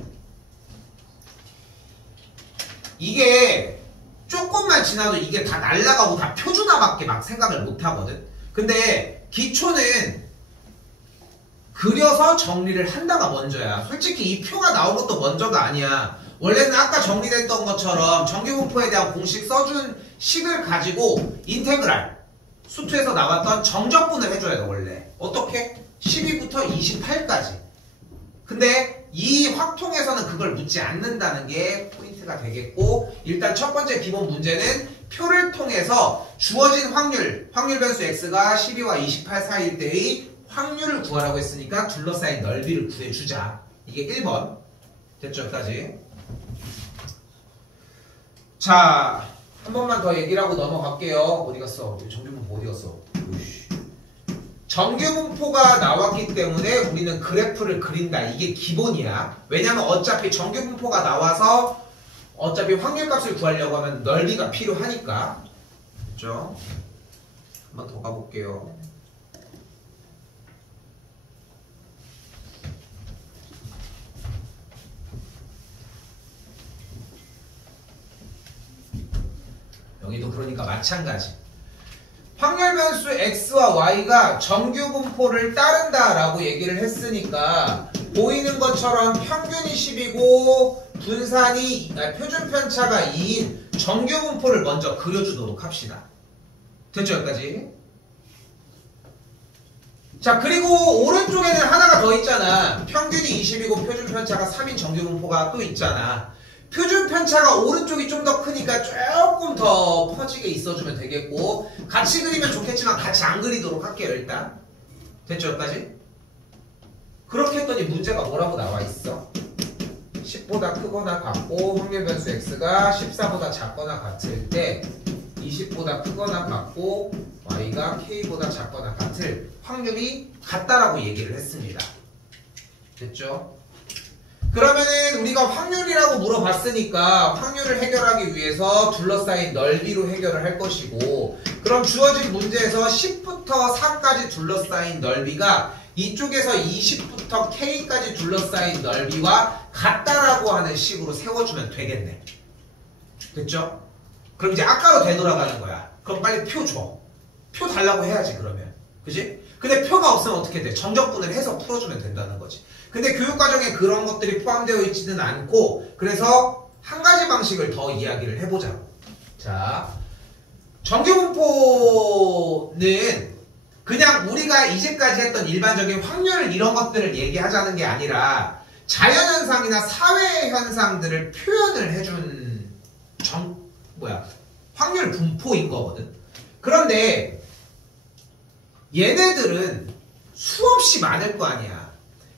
이게 조금만 지나도 이게 다 날아가고 다 표준화밖에 막 생각을 못 하거든. 근데 기초는 그려서 정리를 한다가 먼저야. 솔직히 이 표가 나온 것도 먼저가 아니야. 원래는 아까 정리됐던 것처럼 정규분포에 대한 공식 써준 식을 가지고 인테그랄 수투에서 나왔던 정적분을 해줘야 돼. 원래 어떻게? 12부터 28까지. 근데 이 확통에서는 그걸 묻지 않는다는 게 포인트가 되겠고, 일단 첫 번째 기본 문제는 표를 통해서 주어진 확률 변수 x가 12와 28 사이일 때의 확률을 구하라고 했으니까 둘러싸인 넓이를 구해주자. 이게 1번. 됐죠? 여기까지. 자, 한 번만 더 얘기를 하고 넘어갈게요. 어디 갔어? 정규분포 어디 갔어? 정규분포가 나왔기 때문에 우리는 그래프를 그린다. 이게 기본이야. 왜냐면 어차피 정규분포가 나와서 어차피 확률값을 구하려고 하면 넓이가 필요하니까. 그렇죠? 한 번 더 가볼게요. 여기도 그러니까 마찬가지. 확률 변수 x와 y가 정규분포를 따른다라고 얘기를 했으니까 보이는 것처럼 평균이 10이고 분산이 표준 편차가 2인 정규분포를 먼저 그려주도록 합시다. 됐죠? 여기까지. 자, 그리고 오른쪽에는 하나가 더 있잖아. 평균이 20이고 표준 편차가 3인 정규분포가 또 있잖아. 표준 편차가 오른쪽이 좀 더 크니까 조금 더 퍼지게 있어주면 되겠고, 같이 그리면 좋겠지만 같이 안 그리도록 할게요. 일단 됐죠? 여기까지. 그렇게 했더니 문제가 뭐라고 나와 있어? 10보다 크거나 같고 확률 변수 x가 14보다 작거나 같을 때 20보다 크거나 같고 y가 k보다 작거나 같을 확률이 같다라고 얘기를 했습니다. 됐죠? 그러면은 우리가 확률이라고 물어봤으니까 확률을 해결하기 위해서 둘러싸인 넓이로 해결을 할 것이고, 그럼 주어진 문제에서 10부터 4까지 둘러싸인 넓이가 이쪽에서 20부터 k까지 둘러싸인 넓이와 같다라고 하는 식으로 세워주면 되겠네. 됐죠? 그럼 이제 아까로 되돌아가는 거야. 그럼 빨리 표 줘. 표 달라고 해야지 그러면. 그지? 근데 표가 없으면 어떻게 돼? 정적분을 해서 풀어주면 된다는 거지. 근데 교육과정에 그런 것들이 포함되어 있지는 않고, 그래서 한 가지 방식을 더 이야기를 해보자고. 자, 정규분포는 그냥 우리가 이제까지 했던 일반적인 확률 이런 것들을 얘기하자는 게 아니라 자연현상이나 사회현상들을 표현을 해준 확률 분포인 거거든. 그런데 얘네들은 수없이 많을 거 아니야.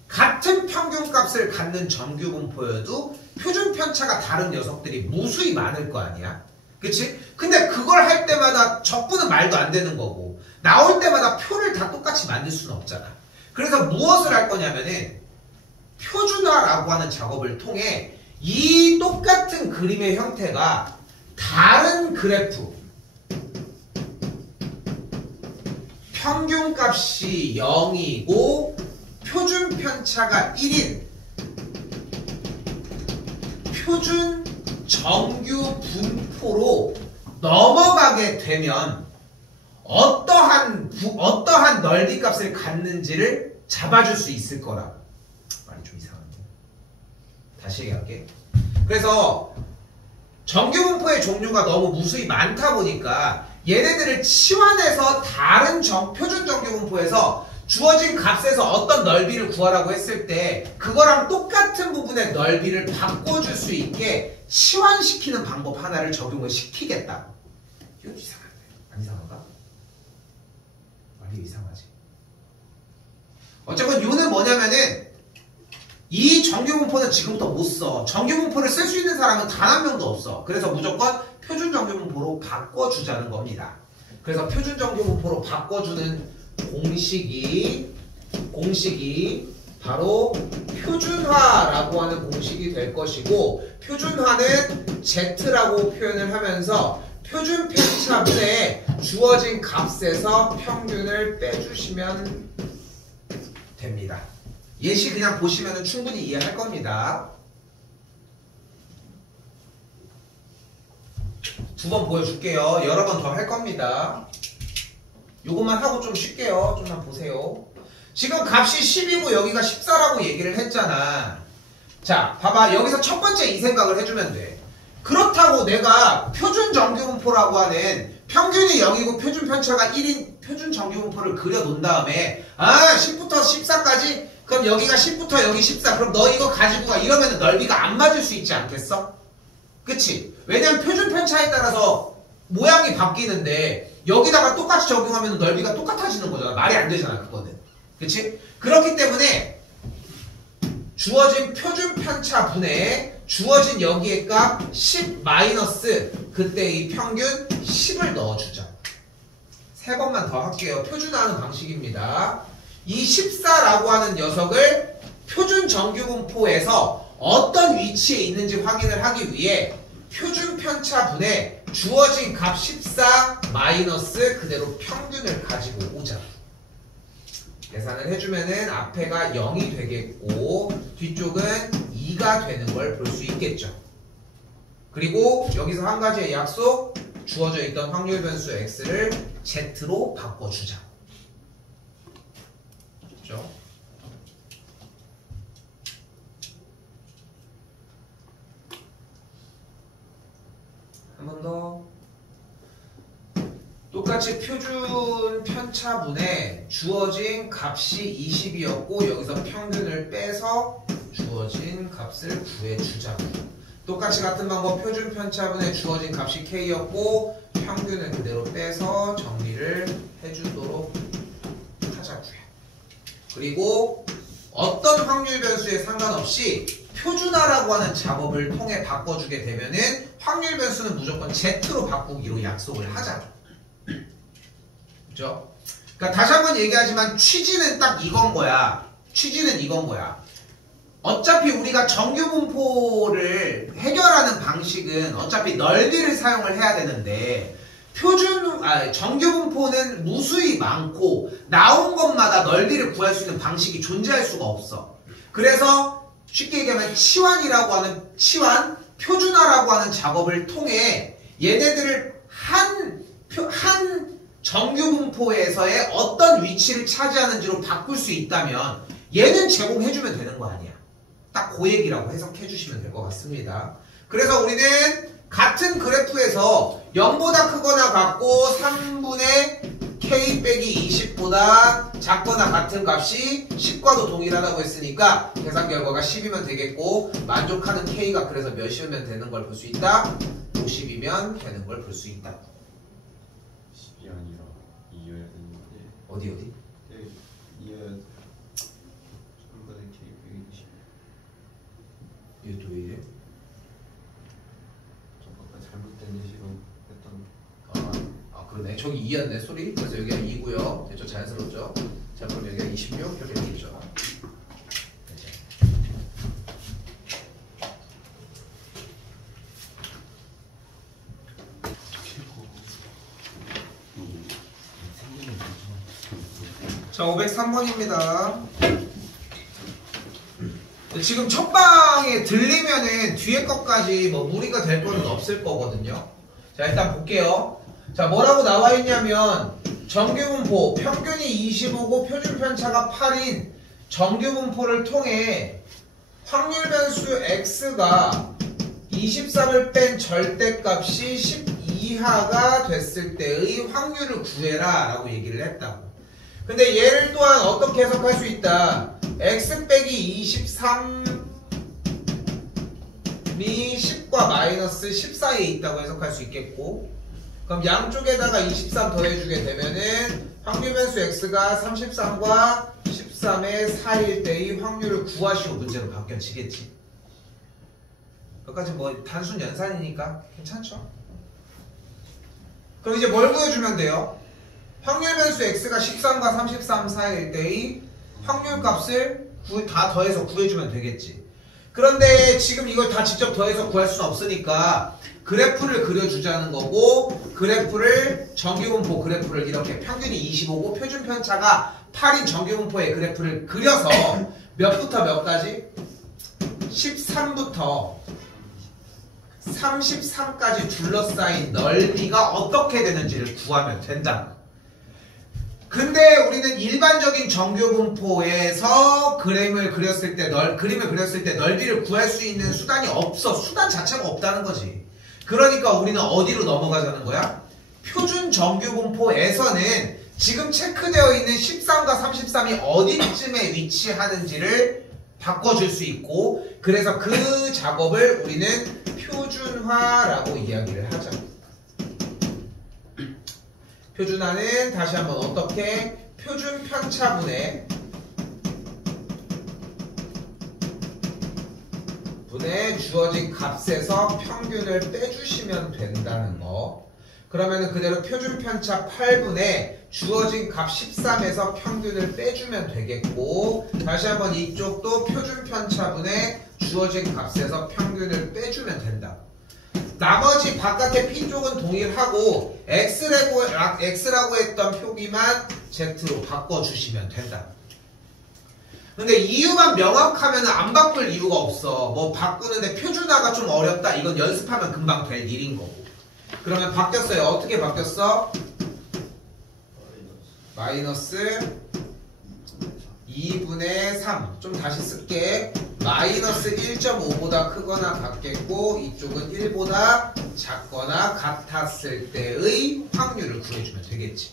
같은 평균값을 갖는 정규분포여도 표준 편차가 다른 녀석들이 무수히 많을 거 아니야. 그치? 근데 그걸 할 때마다 적분은 말도 안 되는 거고, 나올 때마다 표를 다 똑같이 만들 수는 없잖아. 그래서 무엇을 할 거냐면은 표준화라고 하는 작업을 통해 이 똑같은 그림의 형태가 다른 그래프, 평균값이 0이고 표준 편차가 1인 표준 정규 분포로 넘어가게 되면 어떠한 넓이 값을 갖는지를 잡아줄 수 있을 거라고. 말이 좀 이상한데. 다시 얘기할게. 그래서 정규분포의 종류가 너무 무수히 많다 보니까 얘네들을 치환해서 다른 표준 정규분포에서 주어진 값에서 어떤 넓이를 구하라고 했을 때 그거랑 똑같은 부분의 넓이를 바꿔줄 수 있게 치환시키는 방법 하나를 적용을 시키겠다. 이거 이상한데? 안 이상한가? 말이 이상하지. 어쨌건 이유는 뭐냐면은 이 정규분포는 지금부터 못 써. 정규분포를 쓸 수 있는 사람은 단 한 명도 없어. 그래서 무조건 표준 정규분포로 바꿔주자는 겁니다. 그래서 표준 정규분포로 바꿔주는 공식이 바로 표준화라고 하는 공식이 될 것이고, 표준화는 Z라고 표현을 하면서 표준 편차분의 주어진 값에서 평균을 빼주시면 됩니다. 예시 그냥 보시면 충분히 이해할 겁니다. 두 번 보여줄게요. 여러 번 더 할 겁니다. 요것만 하고 좀 쉴게요. 좀만 보세요. 지금 값이 10이고 여기가 14라고 얘기를 했잖아. 자, 봐봐. 여기서 첫 번째 이 생각을 해주면 돼. 그렇다고 내가 표준 정규분포라고 하는 평균이 0이고 표준 편차가 1인 표준 정규분포를 그려놓은 다음에 10부터 14까지? 그럼 여기가 10부터 여기 14. 그럼 너 이거 가지고 가. 이러면 넓이가 안 맞을 수 있지 않겠어? 그치? 왜냐면 표준 편차에 따라서 모양이 바뀌는데 여기다가 똑같이 적용하면 넓이가 똑같아지는 거잖아. 말이 안 되잖아, 그거는. 그치? 그렇기 때문에 주어진 표준 편차 분의 주어진 여기의 값 10 마이너스 그때의 평균 10을 넣어주자. 세 번만 더 할게요. 표준화하는 방식입니다. 이 14라고 하는 녀석을 표준 정규분포에서 어떤 위치에 있는지 확인을 하기 위해 표준 편차 분의 주어진 값 14 마이너스 그대로 평균을 가지고 오자. 계산을 해주면은 앞에가 0이 되겠고 뒤쪽은 2가 되는 걸 볼 수 있겠죠. 그리고 여기서 한 가지의 약속, 주어져 있던 확률 변수 x를 z로 바꿔주자. 그렇죠? 한 번 더. 똑같이 표준 편차분에 주어진 값이 20이었고 여기서 평균을 빼서 주어진 값을 구해주자고. 똑같이 같은 방법 표준 편차분에 주어진 값이 k였고 평균을 그대로 빼서 정리를 해주도록 하자고요. 그리고 어떤 확률 변수에 상관없이 표준화라고 하는 작업을 통해 바꿔주게 되면은 확률 변수는 무조건 z로 바꾸기로 약속을 하자. 그죠? 그러니까 다시 한번 얘기하지만 취지는 딱 이건 거야. 취지는 이건 거야. 어차피 우리가 정규분포를 해결하는 방식은 어차피 넓이를 사용을 해야 되는데 정규분포는 무수히 많고 나온 것마다 넓이를 구할 수 있는 방식이 존재할 수가 없어. 그래서 쉽게 얘기하면 치환이라고 하는 표준화라고 하는 작업을 통해 얘네들을 한 정규분포에서의 어떤 위치를 차지하는지로 바꿀 수 있다면 얘는 제공해주면 되는 거 아니야. 딱 그 얘기라고 해석해 주시면 될 것 같습니다. 그래서 우리는 같은 그래프에서 0보다 크거나 같고 3분의 k 빼기 20보다 작거나 같은 값이 10과도 동일하다고 했으니까 계산 결과가 10이면 되겠고 만족하는 k가 그래서 몇이면 되는 걸 볼 수 있다? 50이면 되는 걸 볼 수 있다. 10이 아니라 2여야 되는데 어디? 2여 3분의 k 빼기 20. 이게 또 왜 이래? 저 아까 잘못된 예시로 했던. 그러네. 저기 2였네 소리. 그래서 여기가 2고요. 됐죠? 자연스럽죠? 자 그럼 여기가 26 이렇게 되겠죠. 자 503번입니다. 지금 첫 방에 들리면은 뒤에 것까지 뭐 무리가 될 거는 없을 거거든요. 자 일단 볼게요. 자 뭐라고 나와 있냐면 정규분포 평균이 25고 표준 편차가 8인 정규분포를 통해 확률 변수 x가 23을 뺀 절대값이 10 이하가 됐을 때의 확률을 구해라 라고 얘기를 했다고. 근데 얘를 또한 어떻게 해석할 수 있다. x 빼기 23이 10과 마이너스 10 사이에 있다고 해석할 수 있겠고, 그럼 양쪽에다가 23 더해주게 되면은 확률 변수 x가 33과 13의 사이일 때의 확률을 구하시오 문제로 바뀌어지겠지. 여기까지 뭐 단순 연산이니까 괜찮죠? 그럼 이제 뭘 구해주면 돼요? 확률 변수 x가 13과 33 사이일 때의 확률 값을 다 더해서 구해주면 되겠지. 그런데 지금 이걸 다 직접 더해서 구할 수는 없으니까 그래프를 그려주자는 거고, 그래프를 정규분포 그래프를 이렇게 평균이 25고 표준 편차가 8인 정규분포의 그래프를 그려서 몇부터 몇까지? 13부터 33까지 둘러싸인 넓이가 어떻게 되는지를 구하면 된다. 근데 우리는 일반적인 정규분포에서 그림을 그렸을 때 넓이를 구할 수 있는 수단이 없어. 수단 자체가 없다는 거지. 그러니까 우리는 어디로 넘어가자는 거야? 표준 정규분포에서는 지금 체크되어 있는 13과 33이 어디쯤에 위치하는지를 바꿔줄 수 있고, 그래서 그 작업을 우리는 표준화라고 이야기를 하자. 표준화는 다시 한번 어떻게? 표준 편차분의 주어진 값에서 평균을 빼주시면 된다는 거. 그러면은 그대로 표준 편차 8분의 주어진 값 13에서 평균을 빼주면 되겠고, 다시 한번 이쪽도 표준 편차분의 주어진 값에서 평균을 빼주면 된다. 나머지 바깥의 P쪽은 동일하고 X라고 했던 표기만 Z로 바꿔주시면 된다. 근데 이유만 명확하면 안 바꿀 이유가 없어. 뭐 바꾸는데 표준화가 좀 어렵다. 이건 연습하면 금방 될 일인 거고. 그러면 바뀌었어요. 어떻게 바뀌었어? 마이너스 2분의 3. 좀 다시 쓸게. 마이너스 1.5보다 크거나 같겠고, 이쪽은 1보다 작거나 같았을 때의 확률을 구해주면 되겠지.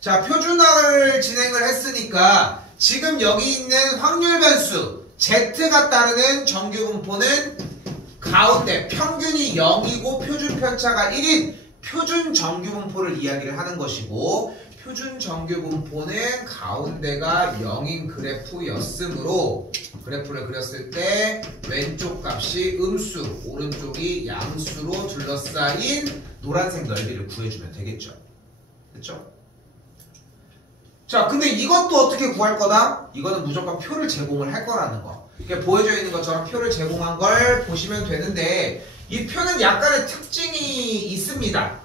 자, 표준화를 진행을 했으니까 지금 여기 있는 확률 변수 Z가 따르는 정규분포는 가운데 평균이 0이고 표준 편차가 1인 표준 정규분포를 이야기를 하는 것이고, 표준 정규분포는 가운데가 0인 그래프였으므로 그래프를 그렸을 때 왼쪽 값이 음수, 오른쪽이 양수로 둘러싸인 노란색 넓이를 구해주면 되겠죠. 그렇죠? 자, 근데 이것도 어떻게 구할 거다? 이거는 무조건 표를 제공을 할 거라는 거. 이렇게 보여져 있는 것처럼 표를 제공한 걸 보시면 되는데, 이 표는 약간의 특징이 있습니다.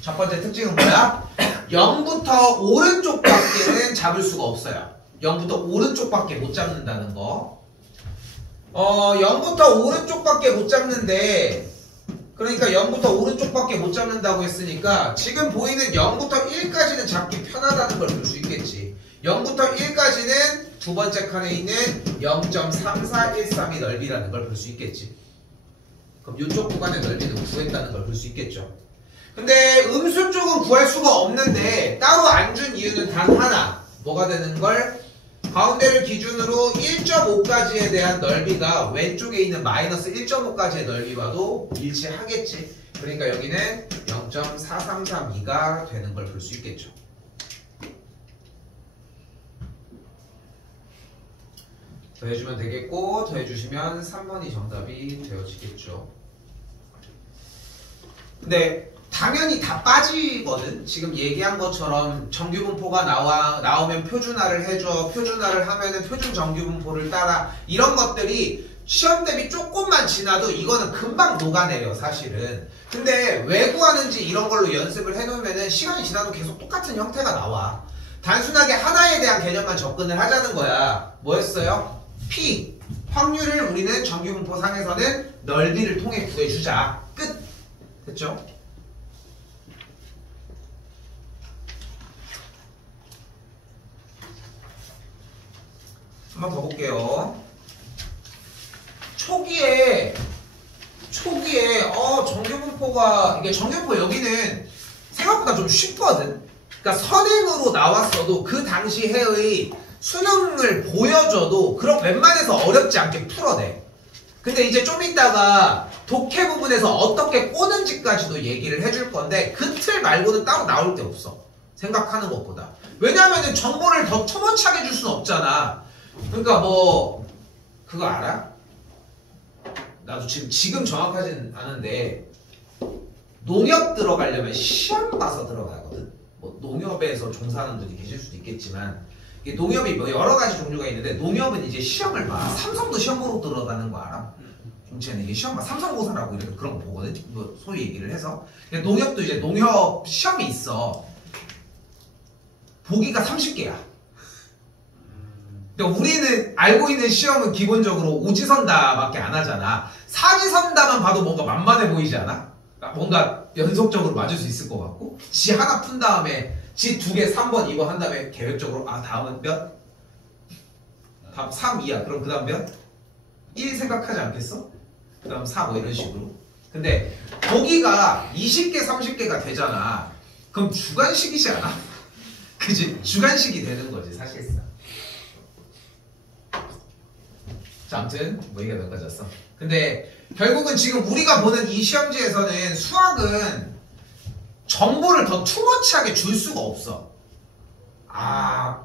첫 번째 특징은 뭐야? 0부터 오른쪽밖에는 잡을 수가 없어요. 0부터 오른쪽밖에 못 잡는다는 거. 0부터 오른쪽밖에 못 잡는데, 그러니까 0부터 오른쪽밖에 못 잡는다고 했으니까 지금 보이는 0부터 1까지는 잡기 편하다는 걸 볼 수 있겠지. 0부터 1까지는 두 번째 칸에 있는 0.3413이 넓이라는 걸 볼 수 있겠지. 그럼 이쪽 구간의 넓이는 구했다는 걸 볼 수 있겠죠. 근데 음수 쪽은 구할 수가 없는데 따로 안 준 이유는 단 하나. 뭐가 되는 걸? 가운데를 기준으로 1.5까지에 대한 넓이가 왼쪽에 있는 마이너스 1.5까지의 넓이와도 일치하겠지. 그러니까 여기는 0.4332가 되는 걸 볼 수 있겠죠. 더해주면 되겠고, 더해주시면 3번이 정답이 되어지겠죠. 근데 당연히 다 빠지거든. 지금 얘기한 것처럼 정규분포가 나오면 표준화를 해줘. 표준화를 하면은 표준 정규분포를 따라. 이런 것들이 시험 대비 조금만 지나도 이거는 금방 녹아내려 사실은. 근데 왜 구하는지 이런 걸로 연습을 해놓으면은 시간이 지나도 계속 똑같은 형태가 나와. 단순하게 하나에 대한 개념만 접근을 하자는 거야. 뭐였어요? P. 확률을 우리는 정규분포 상에서는 넓이를 통해 구해주자. 끝. 됐죠? 한번 더 볼게요. 초기에 정규분포가, 이게 정규분포 여기는 생각보다 좀 쉽거든. 그러니까 선행으로 나왔어도 그 당시 해의 수능을 보여줘도 그럼 웬만해서 어렵지 않게 풀어내. 근데 이제 좀 이따가 독해 부분에서 어떻게 꼬는지까지도 얘기를 해줄 건데 그 틀 말고는 따로 나올 데 없어. 생각하는 것보다. 왜냐하면 정보를 더 터무치하게 줄 수는 없잖아. 그러니까 뭐 그거 알아? 나도 지금 정확하진 않은데 농협 들어가려면 시험 봐서 들어가거든. 뭐 농협에서 종사하는 분이 계실 수도 있겠지만 이게 농협이 뭐 여러 가지 종류가 있는데 농협은 이제 시험을 봐. 삼성도 시험 보러 들어가는 거 알아? 종체는 이게 시험 봐. 삼성고사라고 이런 그런 거 보거든. 뭐 소위 얘기를 해서. 농협도 이제 농협 시험이 있어. 보기가 30개야. 그러니까 우리는 알고 있는 시험은 기본적으로 오지선다밖에 안 하잖아. 사지선다만 봐도 뭔가 만만해 보이지 않아? 뭔가 연속적으로 맞을 수 있을 것 같고 지 하나 푼 다음에 지 2개 3번 2번 한 다음에 계획적으로 다음은 몇? 다음 3, 2야. 그럼 그 다음 몇? 1 생각하지 않겠어? 그 다음 4 뭐 이런 식으로. 근데 보기가 20개 30개가 되잖아. 그럼 주관식이지 않아? 그지? 주관식이 되는 거지 사실상. 자, 아무튼 뭐 얘기가 몇 가지 왔어. 근데 결국은 지금 우리가 보는 이 시험지에서는 수학은 정보를 더 투머치하게 줄 수가 없어.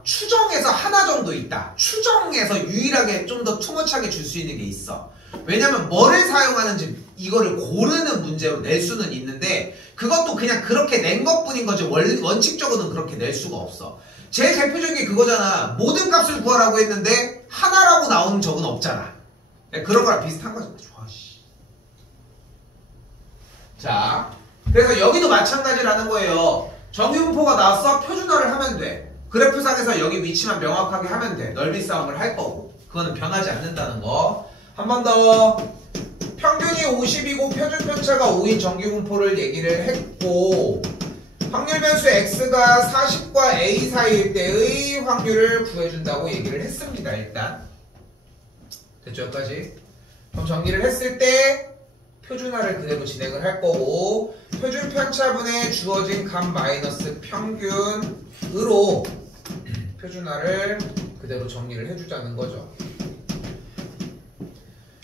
추정에서 하나 정도 있다. 추정에서 유일하게 좀 더 투머치하게 줄 수 있는 게 있어. 왜냐면 뭐를 사용하는지 이거를 고르는 문제로 낼 수는 있는데 그것도 그냥 그렇게 낸 것뿐인 거지 원칙적으로는 그렇게 낼 수가 없어. 제일 대표적인 게 그거잖아. 모든 값을 구하라고 했는데 하나라고 나오는 적은 없잖아. 그런 거랑 비슷한 거지. 좋아, 씨. 자, 그래서 여기도 마찬가지라는 거예요. 정규분포가 나왔어. 표준화를 하면 돼. 그래프상에서 여기 위치만 명확하게 하면 돼. 넓이 싸움을 할 거고. 그거는 변하지 않는다는 거. 한 번 더. 평균이 50이고 표준 편차가 5인 정규분포를 얘기를 했고 확률 변수 x가 40과 a 사이일 때의 확률을 구해준다고 얘기를 했습니다. 일단 됐죠? 여기까지. 그럼 정리를 했을 때 표준화를 그대로 진행을 할 거고 표준 편차분의 주어진 값 마이너스 평균으로 표준화를 그대로 정리를 해주자는 거죠.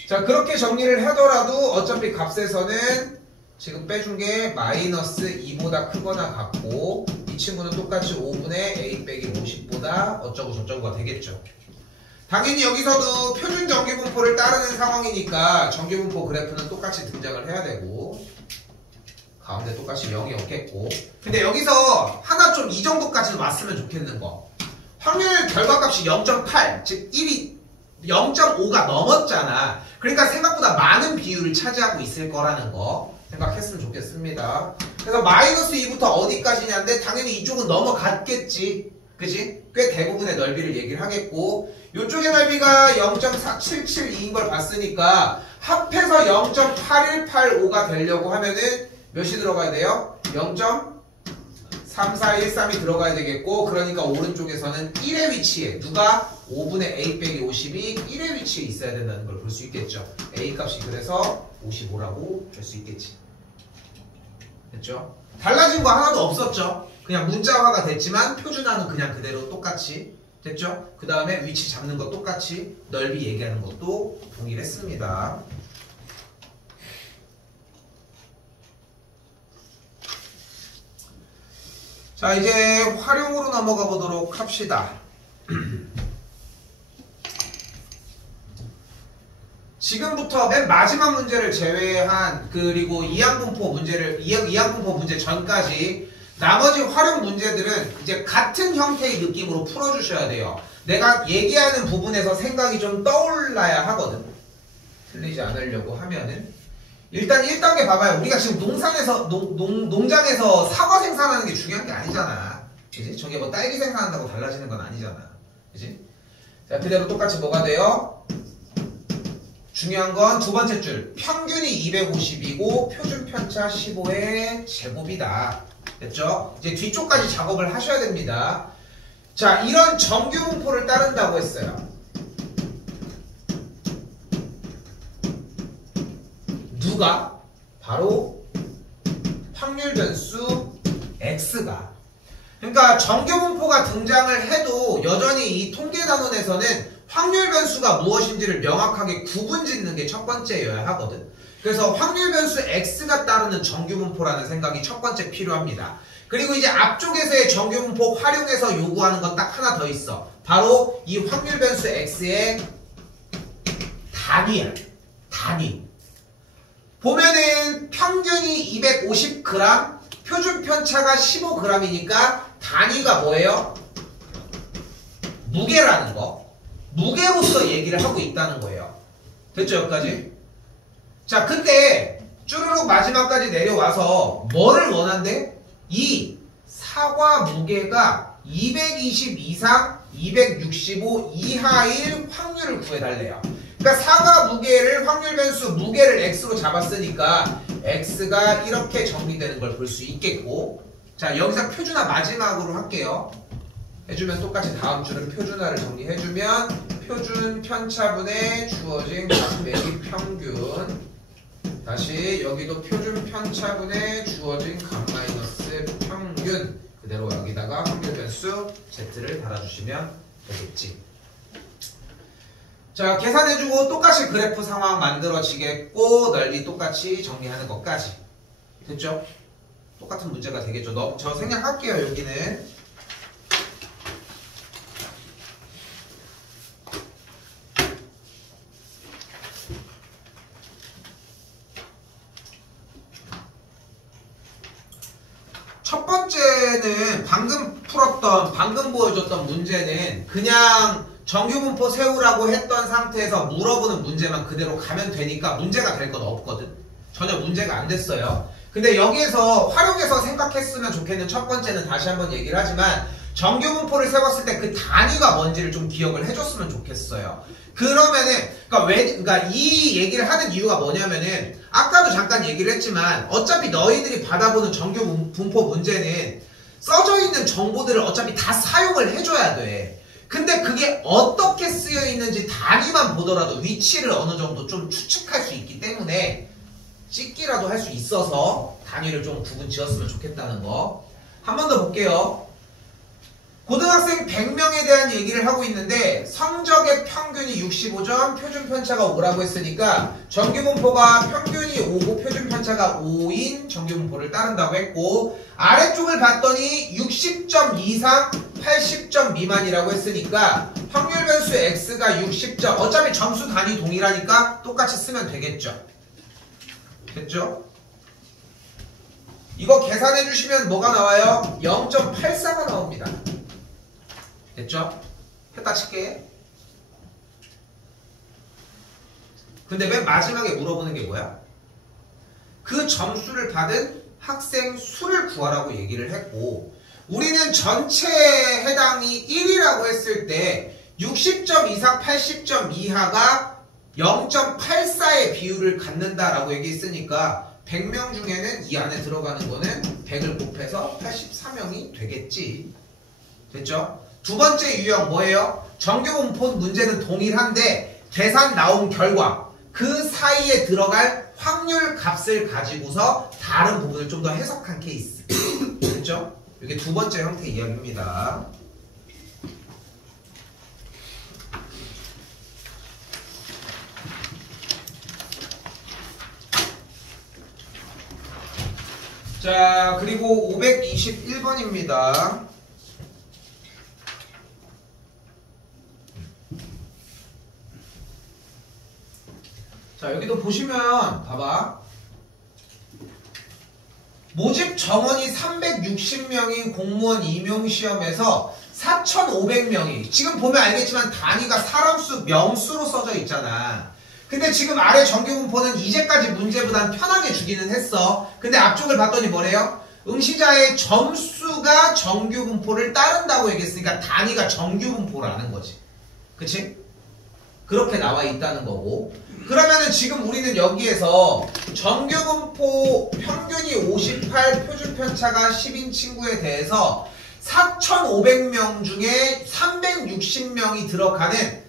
자, 그렇게 정리를 하더라도 어차피 값에서는 지금 빼준 게 마이너스 2보다 크거나 같고 이 친구는 똑같이 5분의 a 빼기 50보다 어쩌고 저쩌고가 되겠죠. 당연히 여기서도 표준 정규분포를 따르는 상황이니까 정규분포 그래프는 똑같이 등장을 해야 되고 가운데 똑같이 0이 없겠고 근데 여기서 하나 좀 이 정도까지는 왔으면 좋겠는 거 확률 결과값이 0.8 즉 1이 0.5가 넘었잖아. 그러니까 생각보다 많은 비율을 차지하고 있을 거라는 거 생각했으면 좋겠습니다. 그래서 마이너스 2부터 어디까지냐인데 당연히 이쪽은 넘어갔겠지. 그지? 꽤 대부분의 넓이를 얘기를 하겠고 이쪽의 넓이가 0.4772인 걸 봤으니까 합해서 0.8185가 되려고 하면은 몇이 들어가야 돼요? 0.3413이 들어가야 되겠고 그러니까 오른쪽에서는 1의 위치에 누가 5분의 a 빼기 50이 1의 위치에 있어야 된다는 걸 볼 수 있겠죠. a 값이 그래서 55라고 될 수 있겠지. 됐죠? 달라진 거 하나도 없었죠. 그냥 문자화가 됐지만 표준화는 그냥 그대로 똑같이 됐죠? 그 다음에 위치 잡는 거 똑같이 넓이 얘기하는 것도 동일했습니다. 자, 이제 활용으로 넘어가 보도록 합시다. 지금부터 맨 마지막 문제를 제외한 그리고 이항분포 문제 전까지 나머지 활용 문제들은 이제 같은 형태의 느낌으로 풀어주셔야 돼요. 내가 얘기하는 부분에서 생각이 좀 떠올라야 하거든. 틀리지 않으려고 하면은 일단 1단계 봐봐요. 우리가 지금 농장에서 사과 생산하는 게 중요한 게 아니잖아. 그지? 저게 뭐 딸기 생산한다고 달라지는 건 아니잖아. 그지? 자, 그대로 똑같이 뭐가 돼요? 중요한 건 두 번째 줄. 평균이 250이고 표준 편차 15의 제곱이다. 됐죠? 이제 뒤쪽까지 작업을 하셔야 됩니다. 자, 이런 정규분포를 따른다고 했어요. 누가? 바로 확률 변수 x가. 그러니까 정규분포가 등장을 해도 여전히 이 통계 단원에서는 확률 변수가 무엇인지를 명확하게 구분 짓는 게 첫 번째여야 하거든. 그래서 확률 변수 x가 따르는 정규분포라는 생각이 첫 번째 필요합니다. 그리고 이제 앞쪽에서의 정규분포 활용해서 요구하는 건 딱 하나 더 있어. 바로 이 확률 변수 x의 단위야. 단위. 보면은 평균이 250g, 표준 편차가 15g이니까 단위가 뭐예요? 무게라는 거. 무게로서 얘기를 하고 있다는 거예요. 됐죠? 여기까지? 자, 그때 쭈루룩 마지막까지 내려와서 뭐를 원한대? 이 사과 무게가 220 이상 265 이하일 확률을 구해달래요. 그러니까 사과 무게를 확률 변수 무게를 x로 잡았으니까 x가 이렇게 정리되는 걸 볼 수 있겠고 자, 여기서 표준화 마지막으로 할게요. 해주면 똑같이 다음 주는 표준화를 정리해주면 표준 편차분의 주어진 값 매기 평균. 다시 여기도 표준 편차분의 주어진 값 마이너스 평균. 그대로 여기다가 확률 변수 Z를 달아주시면 되겠지. 자, 계산해주고 똑같이 그래프 상황 만들어지겠고 넓이 똑같이 정리하는 것까지. 됐죠? 똑같은 문제가 되겠죠. 저 생략할게요. 여기는. 첫 번째는 방금 보여줬던 문제는 그냥 정규분포 세우라고 했던 상태에서 물어보는 문제만 그대로 가면 되니까 문제가 될 건 없거든. 전혀 문제가 안 됐어요. 근데 여기에서 활용해서 생각했으면 좋겠는 첫 번째는 다시 한번 얘기를 하지만 정규분포를 세웠을 때 그 단위가 뭔지를 좀 기억을 해줬으면 좋겠어요. 그러면은 그러니까 이 얘기를 하는 이유가 뭐냐면은 아까도 잠깐 얘기를 했지만 어차피 너희들이 받아보는 정규분포 문제는 써져 있는 정보들을 어차피 다 사용을 해줘야 돼. 근데 그게 어떻게 쓰여 있는지 단위만 보더라도 위치를 어느 정도 좀 추측할 수 있기 때문에 찍기라도 할 수 있어서 단위를 좀 구분 지었으면 좋겠다는 거. 한 번 더 볼게요. 고등학생 100명에 대한 얘기를 하고 있는데 성적의 평균이 65점, 표준 편차가 5라고 했으니까 정규분포가 평균이 5고 표준 편차가 5인 정규분포를 따른다고 했고 아래쪽을 봤더니 60점 이상 80점 미만이라고 했으니까 확률 변수 x가 60점. 어차피 점수 단위 동일하니까 똑같이 쓰면 되겠죠. 됐죠? 이거 계산해 주시면 뭐가 나와요? 0.84가 나옵니다. 됐죠? 했다 칠게. 근데 맨 마지막에 물어보는 게 뭐야? 그 점수를 받은 학생 수를 구하라고 얘기를 했고 우리는 전체에 해당이 1이라고 했을 때 60점 이상 80점 이하가 0.84의 비율을 갖는다라고 얘기했으니까 100명 중에는 이 안에 들어가는 거는 100을 곱해서 84명이 되겠지. 됐죠? 두 번째 유형 뭐예요? 정규분포 문제는 동일한데 계산 나온 결과 그 사이에 들어갈 확률 값을 가지고서 다른 부분을 좀 더 해석한 케이스. 됐죠? 이게 두 번째 형태 이야기입니다. 자, 그리고 521번입니다. 자, 여기도 보시면 봐봐. 모집 정원이 360명인 공무원 임용시험에서 4,500명이 지금 보면 알겠지만 단위가 사람 수, 명수로 써져 있잖아. 근데 지금 아래 정규분포는 이제까지 문제보단 편하게 주기는 했어. 근데 앞쪽을 봤더니 뭐래요? 응시자의 점수가 정규분포를 따른다고 얘기했으니까 단위가 정규분포라는 거지. 그치? 그렇게 나와 있다는 거고. 그러면은 지금 우리는 여기에서 정규분포 평균이 58, 표준 편차가 10인 친구에 대해서 4,500명 중에 360명이 들어가는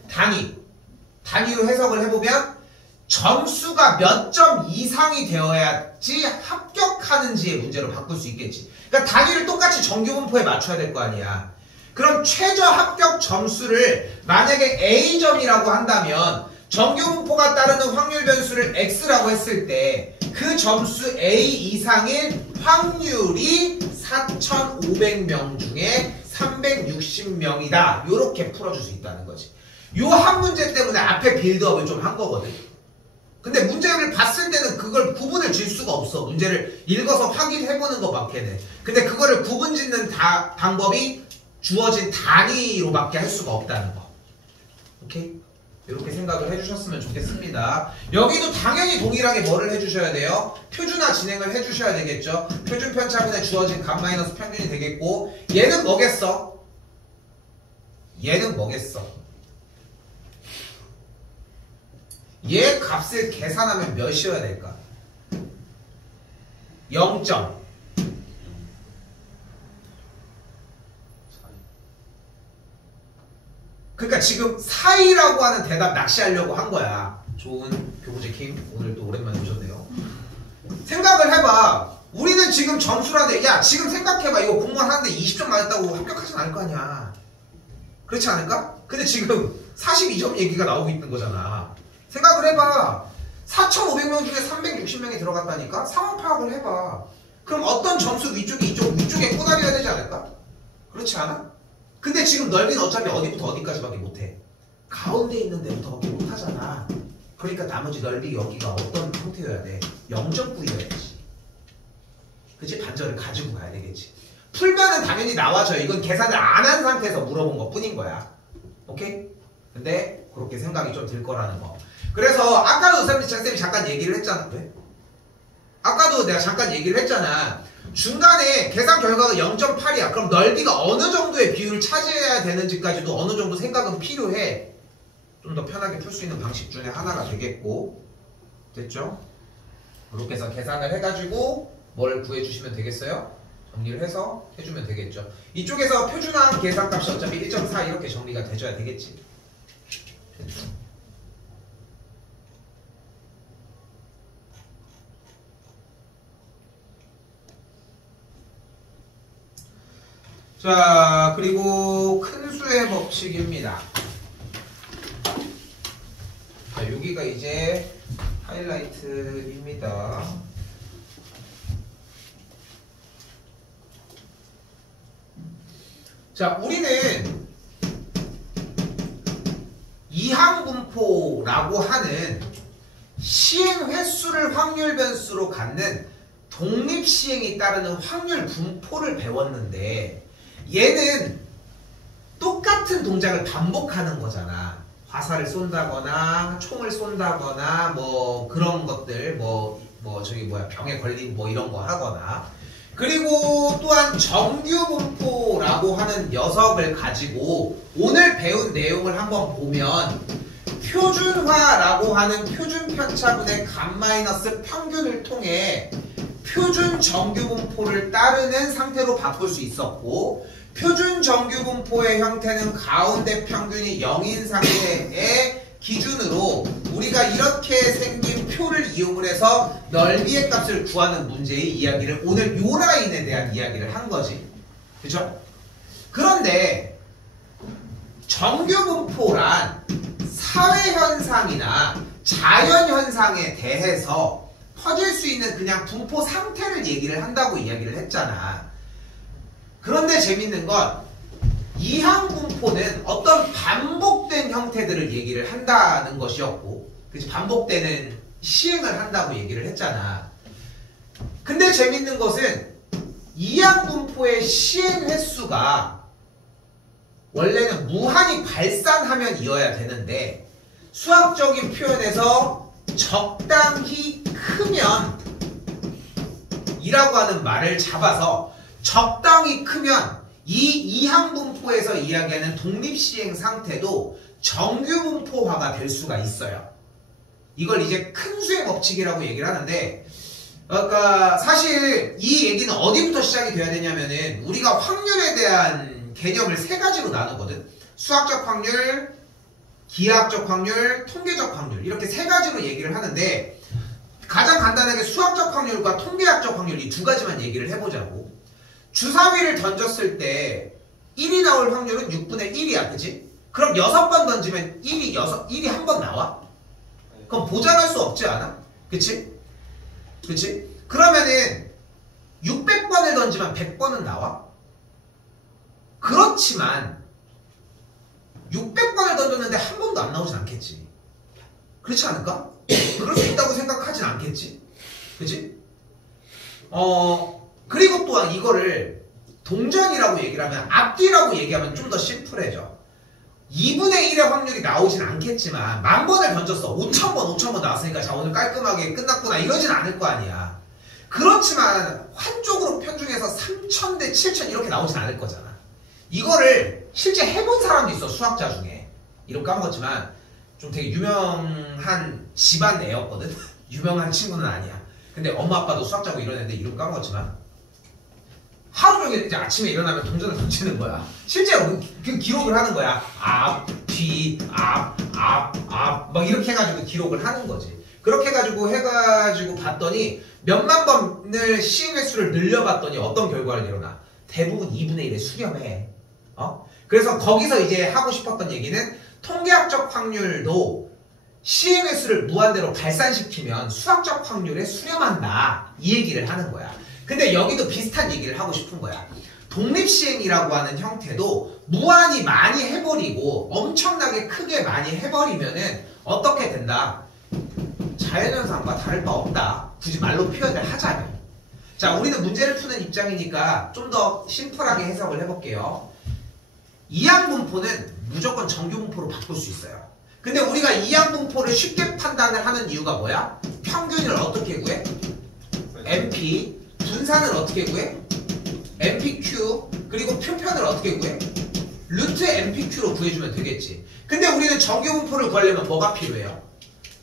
단위로 해석을 해보면 점수가 몇 점 이상이 되어야지 합격하는지의 문제로 바꿀 수 있겠지. 그러니까 단위를 똑같이 정규분포에 맞춰야 될 거 아니야. 그럼 최저 합격 점수를 만약에 A점이라고 한다면 정규분포가 따르는 확률 변수를 X라고 했을 때 그 점수 A 이상일 확률이 4,500명 중에 360명이다. 이렇게 풀어줄 수 있다는 거지. 요 한 문제 때문에 앞에 빌드업을 좀 한 거거든. 근데 문제를 봤을 때는 그걸 구분을 질 수가 없어. 문제를 읽어서 확인해보는 것밖에는. 근데 그거를 구분 짓는 방법이 주어진 단위로밖에 할 수가 없다는 거. 오케이? 이렇게 생각을 해주셨으면 좋겠습니다. 여기도 당연히 동일하게 뭐를 해주셔야 돼요? 표준화 진행을 해주셔야 되겠죠. 표준 편차분에 주어진 값 마이너스 평균이 되겠고 얘는 뭐겠어? 얘는 뭐겠어? 얘 값을 계산하면 몇이어야 될까? 0점. 그러니까 지금 4이라고 하는 대답 낚시하려고 한 거야. 좋은 교보제 킴 오늘 또 오랜만에 오셨네요. 생각을 해봐. 우리는 지금 점수라는데 야 지금 생각해봐. 이거 공무원 하는데 20점 맞았다고 합격하진 않을 거 아니야. 그렇지 않을까? 근데 지금 42점 얘기가 나오고 있는 거잖아. 생각을 해봐. 4,500명 중에 360명이 들어갔다니까? 상황 파악을 해봐. 그럼 어떤 점수 위쪽에 꼬다려야 되지 않을까? 그렇지 않아? 근데 지금 넓이는 어차피 어디부터 어디까지밖에 못해. 가운데 있는 데부터밖에 못하잖아. 그러니까 나머지 넓이 여기가 어떤 형태여야 돼? 0.9여야지. 그치? 반절을 가지고 가야 되겠지. 풀면은 당연히 나와줘요. 이건 계산을 안 한 상태에서 물어본 것 뿐인 거야. 오케이? 근데 그렇게 생각이 좀 들 거라는 거. 그래서 아까도 쌤이 잠깐 얘기를 했잖아. 왜? 아까도 내가 잠깐 얘기를 했잖아. 중간에 계산 결과가 0.8이야. 그럼 넓이가 어느 정도의 비율을 차지해야 되는지까지도 어느 정도 생각은 필요해. 좀 더 편하게 풀 수 있는 방식 중에 하나가 되겠고. 됐죠? 그렇게 해서 계산을 해가지고 뭘 구해주시면 되겠어요? 정리를 해서 해주면 되겠죠. 이쪽에서 표준화한 계산값이 어차피 1.4 이렇게 정리가 돼줘야 되겠지. 됐죠? 자, 그리고 큰 수의 법칙입니다. 자, 여기가 이제 하이라이트입니다. 자, 우리는 이항분포라고 하는 시행 횟수를 확률 변수로 갖는 독립시행이 따르는 확률 분포를 배웠는데 얘는 똑같은 동작을 반복하는 거잖아. 화살을 쏜다거나 총을 쏜다거나 뭐 그런 것들 병에 걸린 뭐 이런 거 하거나 그리고 또한 정규분포라고 하는 녀석을 가지고 오늘 배운 내용을 한번 보면 표준화라고 하는 표준 편차분의 값 마이너스 평균을 통해 표준 정규분포를 따르는 상태로 바꿀 수 있었고 표준 정규분포의 형태는 가운데 평균이 0인 상태의 기준으로 우리가 이렇게 생긴 표를 이용을 해서 넓이의 값을 구하는 문제의 이야기를 오늘 요 라인에 대한 이야기를 한 거지. 그죠? 그런데 정규분포란 사회현상이나 자연현상에 대해서 퍼질 수 있는 그냥 분포 상태를 얘기를 한다고 이야기를 했잖아. 그런데 재밌는 건 이항분포는 어떤 반복된 형태들을 얘기를 한다는 것이었고 그치? 반복되는 시행을 한다고 얘기를 했잖아. 근데 재밌는 것은 이항분포의 시행 횟수가 원래는 무한히 발산하면 이어야 되는데 수학적인 표현에서 적당히 크면 이라고 하는 말을 잡아서 적당히 크면 이 이항분포에서 이야기하는 독립시행 상태도 정규분포화가 될 수가 있어요. 이걸 이제 큰 수의 법칙이라고 얘기를 하는데 그러니까 사실 이 얘기는 어디부터 시작이 돼야 되냐면은 우리가 확률에 대한 개념을 세 가지로 나누거든. 수학적 확률, 기하학적 확률, 통계적 확률 이렇게 세 가지로 얘기를 하는데 가장 간단하게 수학적 확률과 통계학적 확률 이 두 가지만 얘기를 해보자고. 주사위를 던졌을 때 1이 나올 확률은 6분의 1이야. 그치? 그럼 6번 던지면 1이 한 번 나와? 그럼 보장할 수 없지 않아? 그치? 그치? 그러면은 600번을 던지면 100번은 나와? 그렇지만 600번을 던졌는데 한 번도 안 나오진 않겠지. 그렇지 않을까? 그럴 수 있다고 생각하진 않겠지. 그치? 그리고 또한 이거를 동전이라고 얘기를 하면 앞뒤라고 얘기하면 좀 더 심플해져. 2분의 1의 확률이 나오진 않겠지만 10,000번을 던졌어. 5,000번 나왔으니까 자 오늘 깔끔하게 끝났구나 이러진 않을 거 아니야. 그렇지만 한쪽으로 편중해서 3,000대 7,000 이렇게 나오진 않을 거잖아. 이거를 실제 해본 사람도 있어. 수학자 중에. 이름 까먹었지만 좀 되게 유명한 집안 애였거든. 유명한 친구는 아니야. 근데 엄마 아빠도 수학자고 이러는데 이름 까먹었지만 하루 종일 이제 아침에 일어나면 동전을 던지는 거야. 실제로 그 기록을 하는 거야. 앞뒤 뒤, 앞, 막 이렇게 해가지고 기록을 하는 거지. 그렇게 해가지고 봤더니 몇만 번을 시행 횟수를 늘려봤더니 어떤 결과를 일어나? 대부분 2분의 1에 수렴해. 그래서 거기서 이제 하고 싶었던 얘기는 통계학적 확률도 시행 횟수를 무한대로 발산시키면 수학적 확률에 수렴한다. 이 얘기를 하는 거야. 근데 여기도 비슷한 얘기를 하고 싶은 거야. 독립시행이라고 하는 형태도 무한히 많이 해버리고 엄청나게 크게 많이 해버리면은 어떻게 된다? 자연현상과 다를 바 없다. 굳이 말로 표현을 하자면. 자, 우리는 문제를 푸는 입장이니까 좀 더 심플하게 해석을 해볼게요. 이항분포는 무조건 정규분포로 바꿀 수 있어요. 근데 우리가 이항분포를 쉽게 판단을 하는 이유가 뭐야? 평균을 어떻게 구해? MP, 분산을 어떻게 구해? MPQ, 그리고 표편을 어떻게 구해? 루트 MPQ로 구해주면 되겠지. 근데 우리는 정규분포를 구하려면 뭐가 필요해요?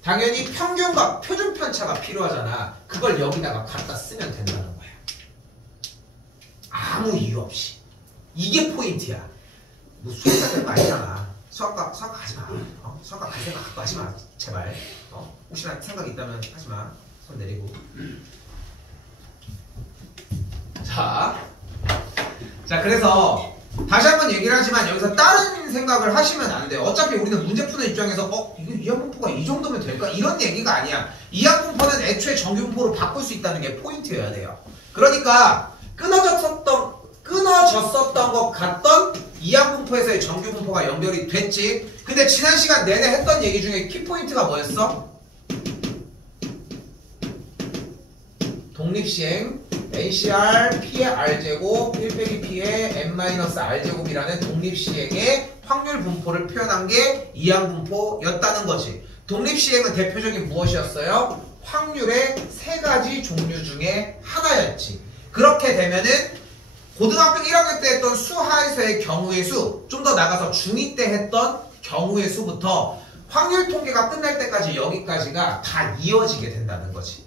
당연히 평균과 표준편차가 필요하잖아. 그걸 여기다가 갖다 쓰면 된다는 거야. 아무 이유 없이. 이게 포인트야. 뭐 수학과 될 거 아니잖아. 수학과 하지마. 수학과 갈 생각 갖고 하지마. 제발. 혹시나 생각이 있다면 하지마. 손 내리고. 자, 그래서 다시 한번 얘기를 하지만 여기서 다른 생각을 하시면 안 돼요. 어차피 우리는 문제 푸는 입장에서 이거 이항분포가 이 정도면 될까? 이런 얘기가 아니야. 이항분포는 애초에 정규분포로 바꿀 수 있다는 게 포인트여야 돼요. 그러니까 끊어졌었던 것 같던 이항분포에서의 정규분포가 연결이 됐지. 근데 지난 시간 내내 했던 얘기 중에 키포인트가 뭐였어? 독립시행 ACR P의 R제곱 1 빼기 P의 N-R제곱이라는 독립시행의 확률 분포를 표현한 게 이항분포였다는 거지. 독립시행은 대표적인 무엇이었어요? 확률의 세 가지 종류 중에 하나였지. 그렇게 되면은 고등학교 1학년 때 했던 수하에서의 경우의 수, 좀 더 나가서 중2 때 했던 경우의 수부터 확률 통계가 끝날 때까지 여기까지가 다 이어지게 된다는 거지.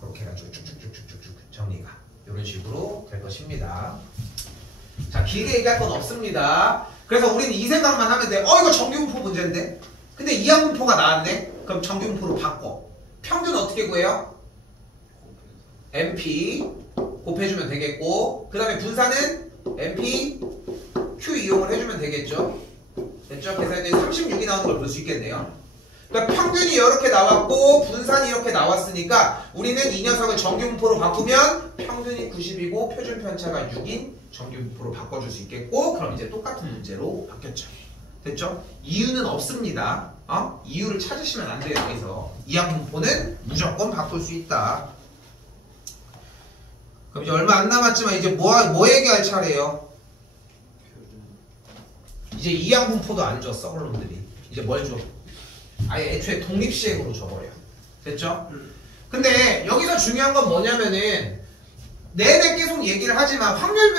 그렇게 해가지고 쭉쭉쭉쭉쭉 정리가 이런 식으로 될 것입니다. 자, 길게 얘기할 건 없습니다. 그래서 우리는 이 생각만 하면 돼. 이거 정규분포 문제인데? 근데 이항분포가 나왔네? 그럼 정규분포로 바꿔. 평균 어떻게 구해요? MP 곱해주면 되겠고, 그 다음에 분산은 MP Q 이용을 해주면 되겠죠? 됐죠? 그래서 이제 36이 나오는 걸 볼 수 있겠네요. 그러니까 평균이 이렇게 나왔고 분산이 이렇게 나왔으니까 우리는 이 녀석을 정규분포로 바꾸면 평균이 90이고 표준편차가 6인 정규분포로 바꿔줄 수 있겠고, 그럼 이제 똑같은 문제로 바뀌었죠. 됐죠? 이유는 없습니다. 이유를 찾으시면 안 돼요. 여기서 이항분포는 무조건 바꿀 수 있다. 그럼 이제 얼마 안 남았지만 이제 뭐 얘기할 차례예요? 이제 이항분포도 안 줘. 썩을 놈들이. 이제 뭘 줘? 아예 애초에 독립시행으로 줘버려. 됐죠? 근데 여기서 중요한 건 뭐냐면은 내내 계속 얘기를 하지만 확률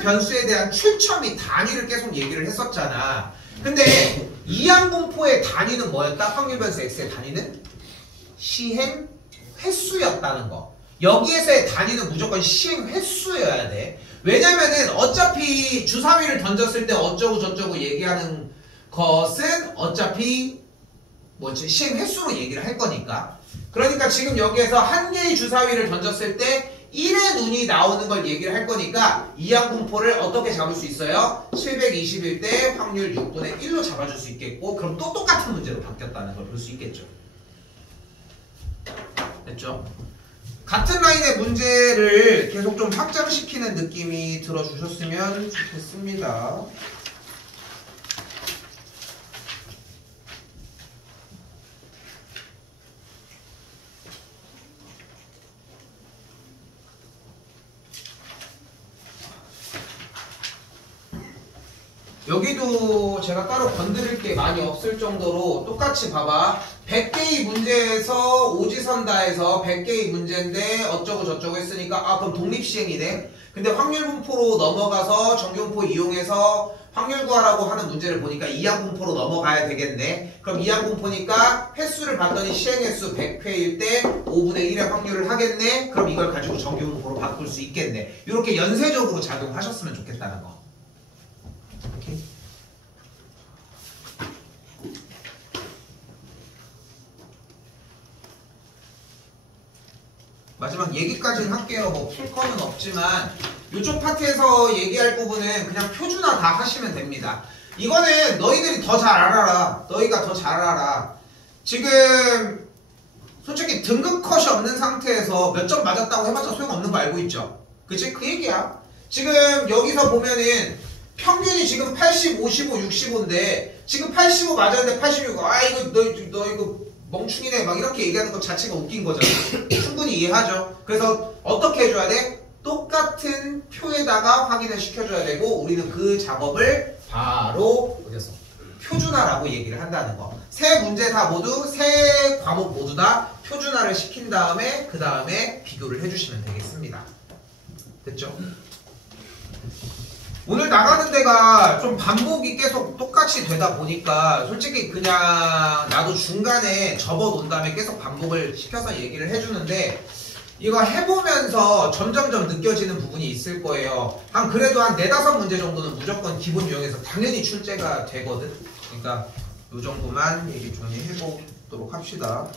변수에 대한 출처 및 단위를 계속 얘기를 했었잖아. 근데 이항분포의 단위는 뭐였다? 확률 변수 x의 단위는 시행 횟수였다는 거. 여기에서의 단위는 무조건 시행 횟수여야 돼. 왜냐면은 어차피 주사위를 던졌을 때 어쩌고 저쩌고 얘기하는 것은 어차피 시행 횟수로 얘기를 할 거니까. 그러니까 지금 여기에서 한 개의 주사위를 던졌을 때 1의 눈이 나오는 걸 얘기를 할 거니까 이항분포를 어떻게 잡을 수 있어요? 721 대 확률 6분의 1로 잡아줄 수 있겠고, 그럼 또 똑같은 문제로 바뀌었다는 걸 볼 수 있겠죠. 됐죠? 같은 라인의 문제를 계속 좀 확장시키는 느낌이 들어주셨으면 좋겠습니다. 여기도 제가 따로 건드릴 게 많이 없을 정도로 똑같이 봐봐. 100개의 문제에서 오지선다에서 100개의 문제인데 어쩌고 저쩌고 했으니까 그럼 독립시행이네. 근데 확률분포로 넘어가서 정규분포 이용해서 확률 구하라고 하는 문제를 보니까 이항분포로 넘어가야 되겠네. 그럼 이항분포니까 횟수를 봤더니 시행횟수 100회일 때 5분의 1의 확률을 하겠네. 그럼 이걸 가지고 정규분포로 바꿀 수 있겠네. 이렇게 연쇄적으로 작용하셨으면 좋겠다는 거. 마지막 얘기까지는 할게요. 뭐 풀 거는 없지만 이쪽 파트에서 얘기할 부분은 그냥 표준화 다 하시면 됩니다. 이거는 너희들이 더 잘 알아라. 너희가 더 잘 알아. 지금 솔직히 등급 컷이 없는 상태에서 몇 점 맞았다고 해봤자 소용없는 거 알고 있죠? 그치? 그 얘기야. 지금 여기서 보면은 평균이 지금 80, 55, 65인데 지금 85 맞았는데 86. 아 이거 너 이거 멍충이네 막 이렇게 얘기하는 것 자체가 웃긴 거잖아. 충분히 이해하죠? 그래서 어떻게 해줘야 돼? 똑같은 표에다가 확인을 시켜줘야 되고 우리는 그 작업을 바로 어디였어? 표준화라고 얘기를 한다는 거. 세 문제 다 모두 세 과목 모두 다 표준화를 시킨 다음에 그 다음에 비교를 해주시면 되겠습니다. 됐죠? 오늘 나가는 데가 좀 반복이 계속 똑같이 되다 보니까 솔직히 그냥 나도 중간에 접어놓은 다음에 계속 반복을 시켜서 얘기를 해주는데 이거 해보면서 점점점 느껴지는 부분이 있을 거예요. 그래도 한 4-5문제 정도는 무조건 기본 유형에서 당연히 출제가 되거든. 그러니까 이 정도만 얘기 정리해보도록 합시다.